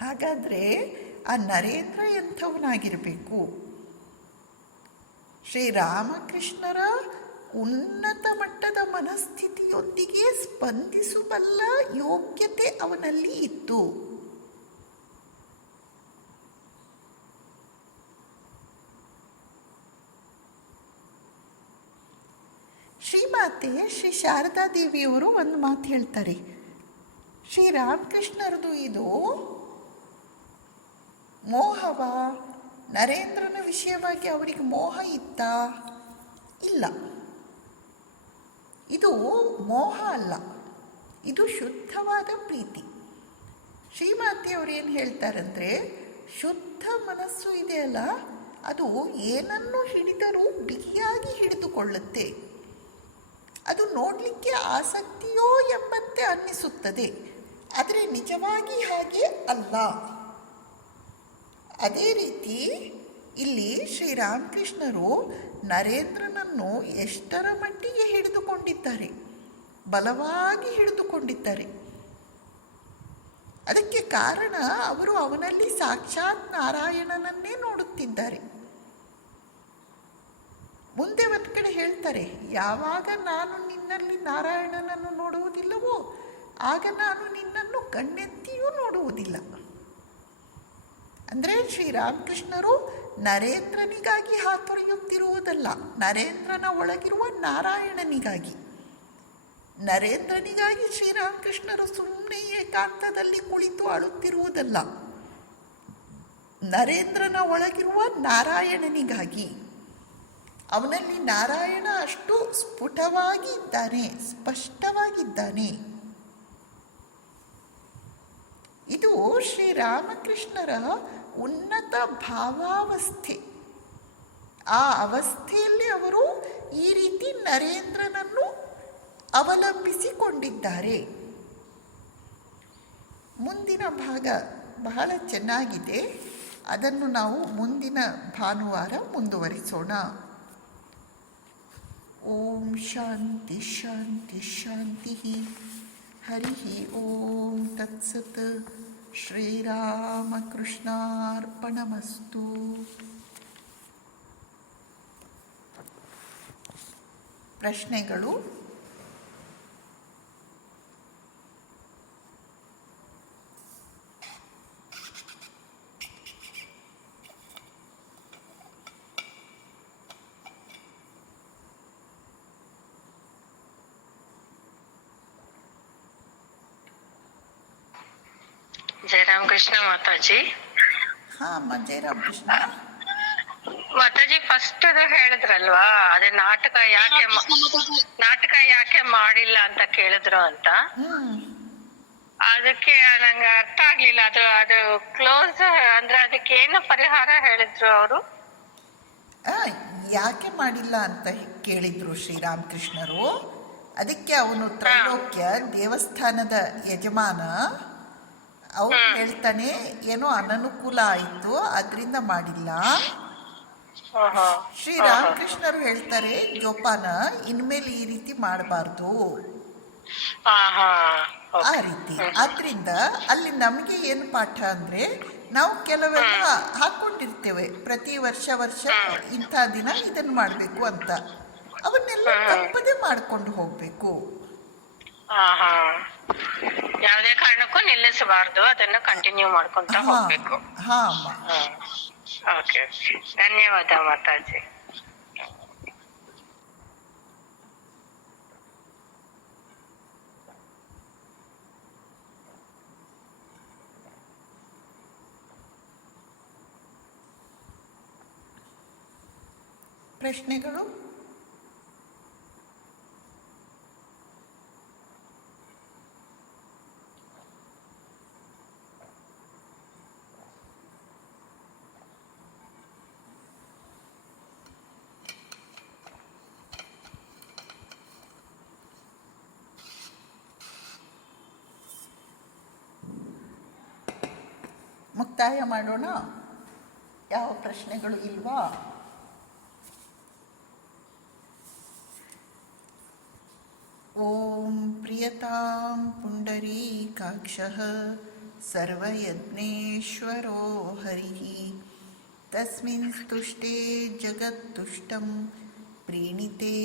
ಹಾಗಾದರೆ ಆ ನರೇಂದ್ರ ಎಂಥವನಾಗಿರಬೇಕು? ಶ್ರೀರಾಮಕೃಷ್ಣರ ಉನ್ನತ ಮಟ್ಟದ ಮನಸ್ಥಿತಿಯೊಂದಿಗೆ ಸ್ಪಂದಿಸಬಲ್ಲ ಯೋಗ್ಯತೆ ಅವನಲ್ಲಿ ಇತ್ತು. ಶ್ರೀಮಾತೆ ಶ್ರೀ ಶಾರದಾ ದೇವಿಯವರು ಒಂದು ಮಾತು ಹೇಳ್ತಾರೆ, ಶ್ರೀರಾಮಕೃಷ್ಣರದು ಇದು ಮೋಹವ? ನರೇಂದ್ರನ ವಿಷಯವಾಗಿ ಅವರಿಗೆ ಮೋಹ ಇತ್ತಾ? ಇಲ್ಲ, ಇದು ಮೋಹ ಅಲ್ಲ, ಇದು ಶುದ್ಧವಾದ ಪ್ರೀತಿ. ಶ್ರೀಮಾತೆಯವರು ಏನು ಹೇಳ್ತಾರಂದರೆ, ಶುದ್ಧ ಮನಸ್ಸು ಇದೆಯಲ್ಲ ಅದು ಏನನ್ನು ಹಿಡಿದರೂ ಬಿಗಿಯಾಗಿ ಹಿಡಿದುಕೊಳ್ಳುತ್ತೆ. ಅದು ನೋಡಲಿಕ್ಕೆ ಆಸಕ್ತಿಯೋ ಎಂಬಂತೆ ಅನ್ನಿಸುತ್ತದೆ, ಆದರೆ ನಿಜವಾಗಿ ಹಾಗೆ ಅಲ್ಲ. ಅದೇ ರೀತಿ ಇಲ್ಲಿ ಶ್ರೀರಾಮಕೃಷ್ಣರು ನರೇಂದ್ರನನ್ನು ಎಷ್ಟರ ಮಟ್ಟಿಗೆ ಹಿಡಿದುಕೊಂಡಿದ್ದಾರೆ, ಬಲವಾಗಿ ಹಿಡಿದುಕೊಂಡಿದ್ದಾರೆ. ಅದಕ್ಕೆ ಕಾರಣ ಅವರು ಅವನಲ್ಲಿ ಸಾಕ್ಷಾತ್ ನಾರಾಯಣನನ್ನೇ ನೋಡುತ್ತಿದ್ದಾರೆ. ಮುಂದೆ ಒಂದು ಕಡೆ ಹೇಳ್ತಾರೆ, ಯಾವಾಗ ನಾನು ನಿನ್ನಲ್ಲಿ ನಾರಾಯಣನನ್ನು ನೋಡುವುದಿಲ್ಲವೋ ಆಗ ನಾನು ನಿನ್ನನ್ನು ಕಣ್ಣೆತ್ತಿಯೂ ನೋಡುವುದಿಲ್ಲ. ಅಂದರೆ ಶ್ರೀರಾಮಕೃಷ್ಣರು ನರೇಂದ್ರನಿಗಾಗಿ ಹಾತೊರೆಯುತ್ತಿರುವುದಲ್ಲ, ನರೇಂದ್ರನ ಒಳಗಿರುವ ನಾರಾಯಣನಿಗಾಗಿ. ನರೇಂದ್ರನಿಗಾಗಿ ಶ್ರೀರಾಮಕೃಷ್ಣರು ಸುಮ್ಮನೆ ಏಕಾಂತದಲ್ಲಿ ಕುಳಿತು ಅಳುತ್ತಿರುವುದಲ್ಲ, ನರೇಂದ್ರನ ಒಳಗಿರುವ ನಾರಾಯಣನಿಗಾಗಿ. ಅವನಲ್ಲಿ ನಾರಾಯಣ ಅಷ್ಟು ಸ್ಫುಟವಾಗಿ ಇದ್ದಾನೆ, ಸ್ಪಷ್ಟವಾಗಿದ್ದಾನೆ. ಇದು ಶ್ರೀರಾಮಕೃಷ್ಣರ ಉನ್ನತ ಭಾವಾವಸ್ಥೆ. ಆ ಅವಸ್ಥೆಯಲ್ಲಿ ಅವರು ಈ ರೀತಿ ನರೇಂದ್ರನನ್ನು ಅವಲಂಬಿಸಿಕೊಂಡಿದ್ದಾರೆ. ಮುಂದಿನ ಭಾಗ ಬಹಳ ಚೆನ್ನಾಗಿದೆ. ಅದನ್ನು ನಾವು ಮುಂದಿನ ಭಾನುವಾರ ಮುಂದುವರಿಸೋಣ. ಓಂ ಶಾಂತಿ ಶಾಂತಿ ಶಾಂತಿ. ಹರಿ ಓಂ ತತ್ಸತ್. ಶ್ರೀರಾಮಕೃಷ್ಣಾರ್ಪಣಮಸ್ತು. ಪ್ರಶ್ನೆಗಳು? जय राम कृष्ण माताजी. ಹಾಂ, ಜಯ ರಾಮಕೃಷ್ಣ. ಮಾತಾಜಿ ಫಸ್ಟ್ ಹೇಳಿದ್ರಲ್ವಾ, ಅದೇ ನಾಟಕ ಯಾಕೆ ಮಾಡಿಲ್ಲ ಅಂತ ಕೇಳಿದ್ರು ಅಂತ. ಅದಕ್ಕೆ ನಂಗೆ ಅರ್ಥ ಆಗ್ಲಿಲ್ಲ. ಅದು ಕ್ಲೋಸ್ ಅಂದ್ರೆ ಅದಕ್ಕೆ ಏನು ಪರಿಹಾರ ಹೇಳಿದ್ರು ಅವರು? ಯಾಕೆ ಮಾಡಿಲ್ಲ ಅಂತ ಕೇಳಿದ್ರು ಶ್ರೀರಾಮಕೃಷ್ಣರು. ಅದಕ್ಕೆ ಅವನು ತ್ರೈಲೋಕ್ಯ ದೇವಸ್ಥಾನದ ಯಜಮಾನ, ಅವ್ರು ಹೇಳ್ತಾನೆ ಏನೋ ಅನನುಕೂಲ ಆಯಿತು, ಅದರಿಂದ ಮಾಡಿಲ್ಲ. ಶ್ರೀರಾಮಕೃಷ್ಣರು ಹೇಳ್ತಾರೆ, ಜೋಪಾನ, ಇನ್ಮೇಲೆ ಈ ರೀತಿ ಮಾಡಬಾರ್ದು, ಆ ರೀತಿ. ಆದ್ರಿಂದ ಅಲ್ಲಿ ನಮಗೆ ಏನು ಪಾಠ ಅಂದ್ರೆ, ನಾವು ಕೆಲವೆಲ್ಲ ಹಾಕೊಂಡಿರ್ತೇವೆ, ಪ್ರತಿ ವರ್ಷ ಇಂಥ ದಿನ ಇದನ್ನು ಮಾಡಬೇಕು ಅಂತ. ಅವನ್ನೆಲ್ಲ ತಪ್ಪದೆ ಮಾಡ್ಕೊಂಡು ಹೋಗ್ಬೇಕು. ಯಾವುದೇ ಕಾರಣಕ್ಕೂ ನಿಲ್ಲಿಸಬಾರ್ದು, ಅದನ್ನು ಕಂಟಿನ್ಯೂ ಮಾಡ್ಕೊಂತ ಹೋಗ್ಬೇಕು. ಹಾ ಅಮ್ಮ. ಓಕೆ, ಧನ್ಯವಾದ ಮಾತಾಜಿ. ಪ್ರಶ್ನೆಗಳು? ಮುಕ್ತಾಯ ಮಾಡೋಣ. ಯಾವ ಪ್ರಶ್ನೆಗಳು ಇಲ್ವಾ? ಓಂ ಪ್ರಿಯತಾಂ ಪುಂಡರೀಕಾಕ್ಷಃ ಸರ್ವಯಜ್ಞೇಶ್ವರೋ ಹರಿಃ ತಸ್ಮಿನ್ ಸ್ತುಷ್ಟೇ ಜಗತ್ತುಷ್ಟಂ ಪ್ರೀಣಿತೇ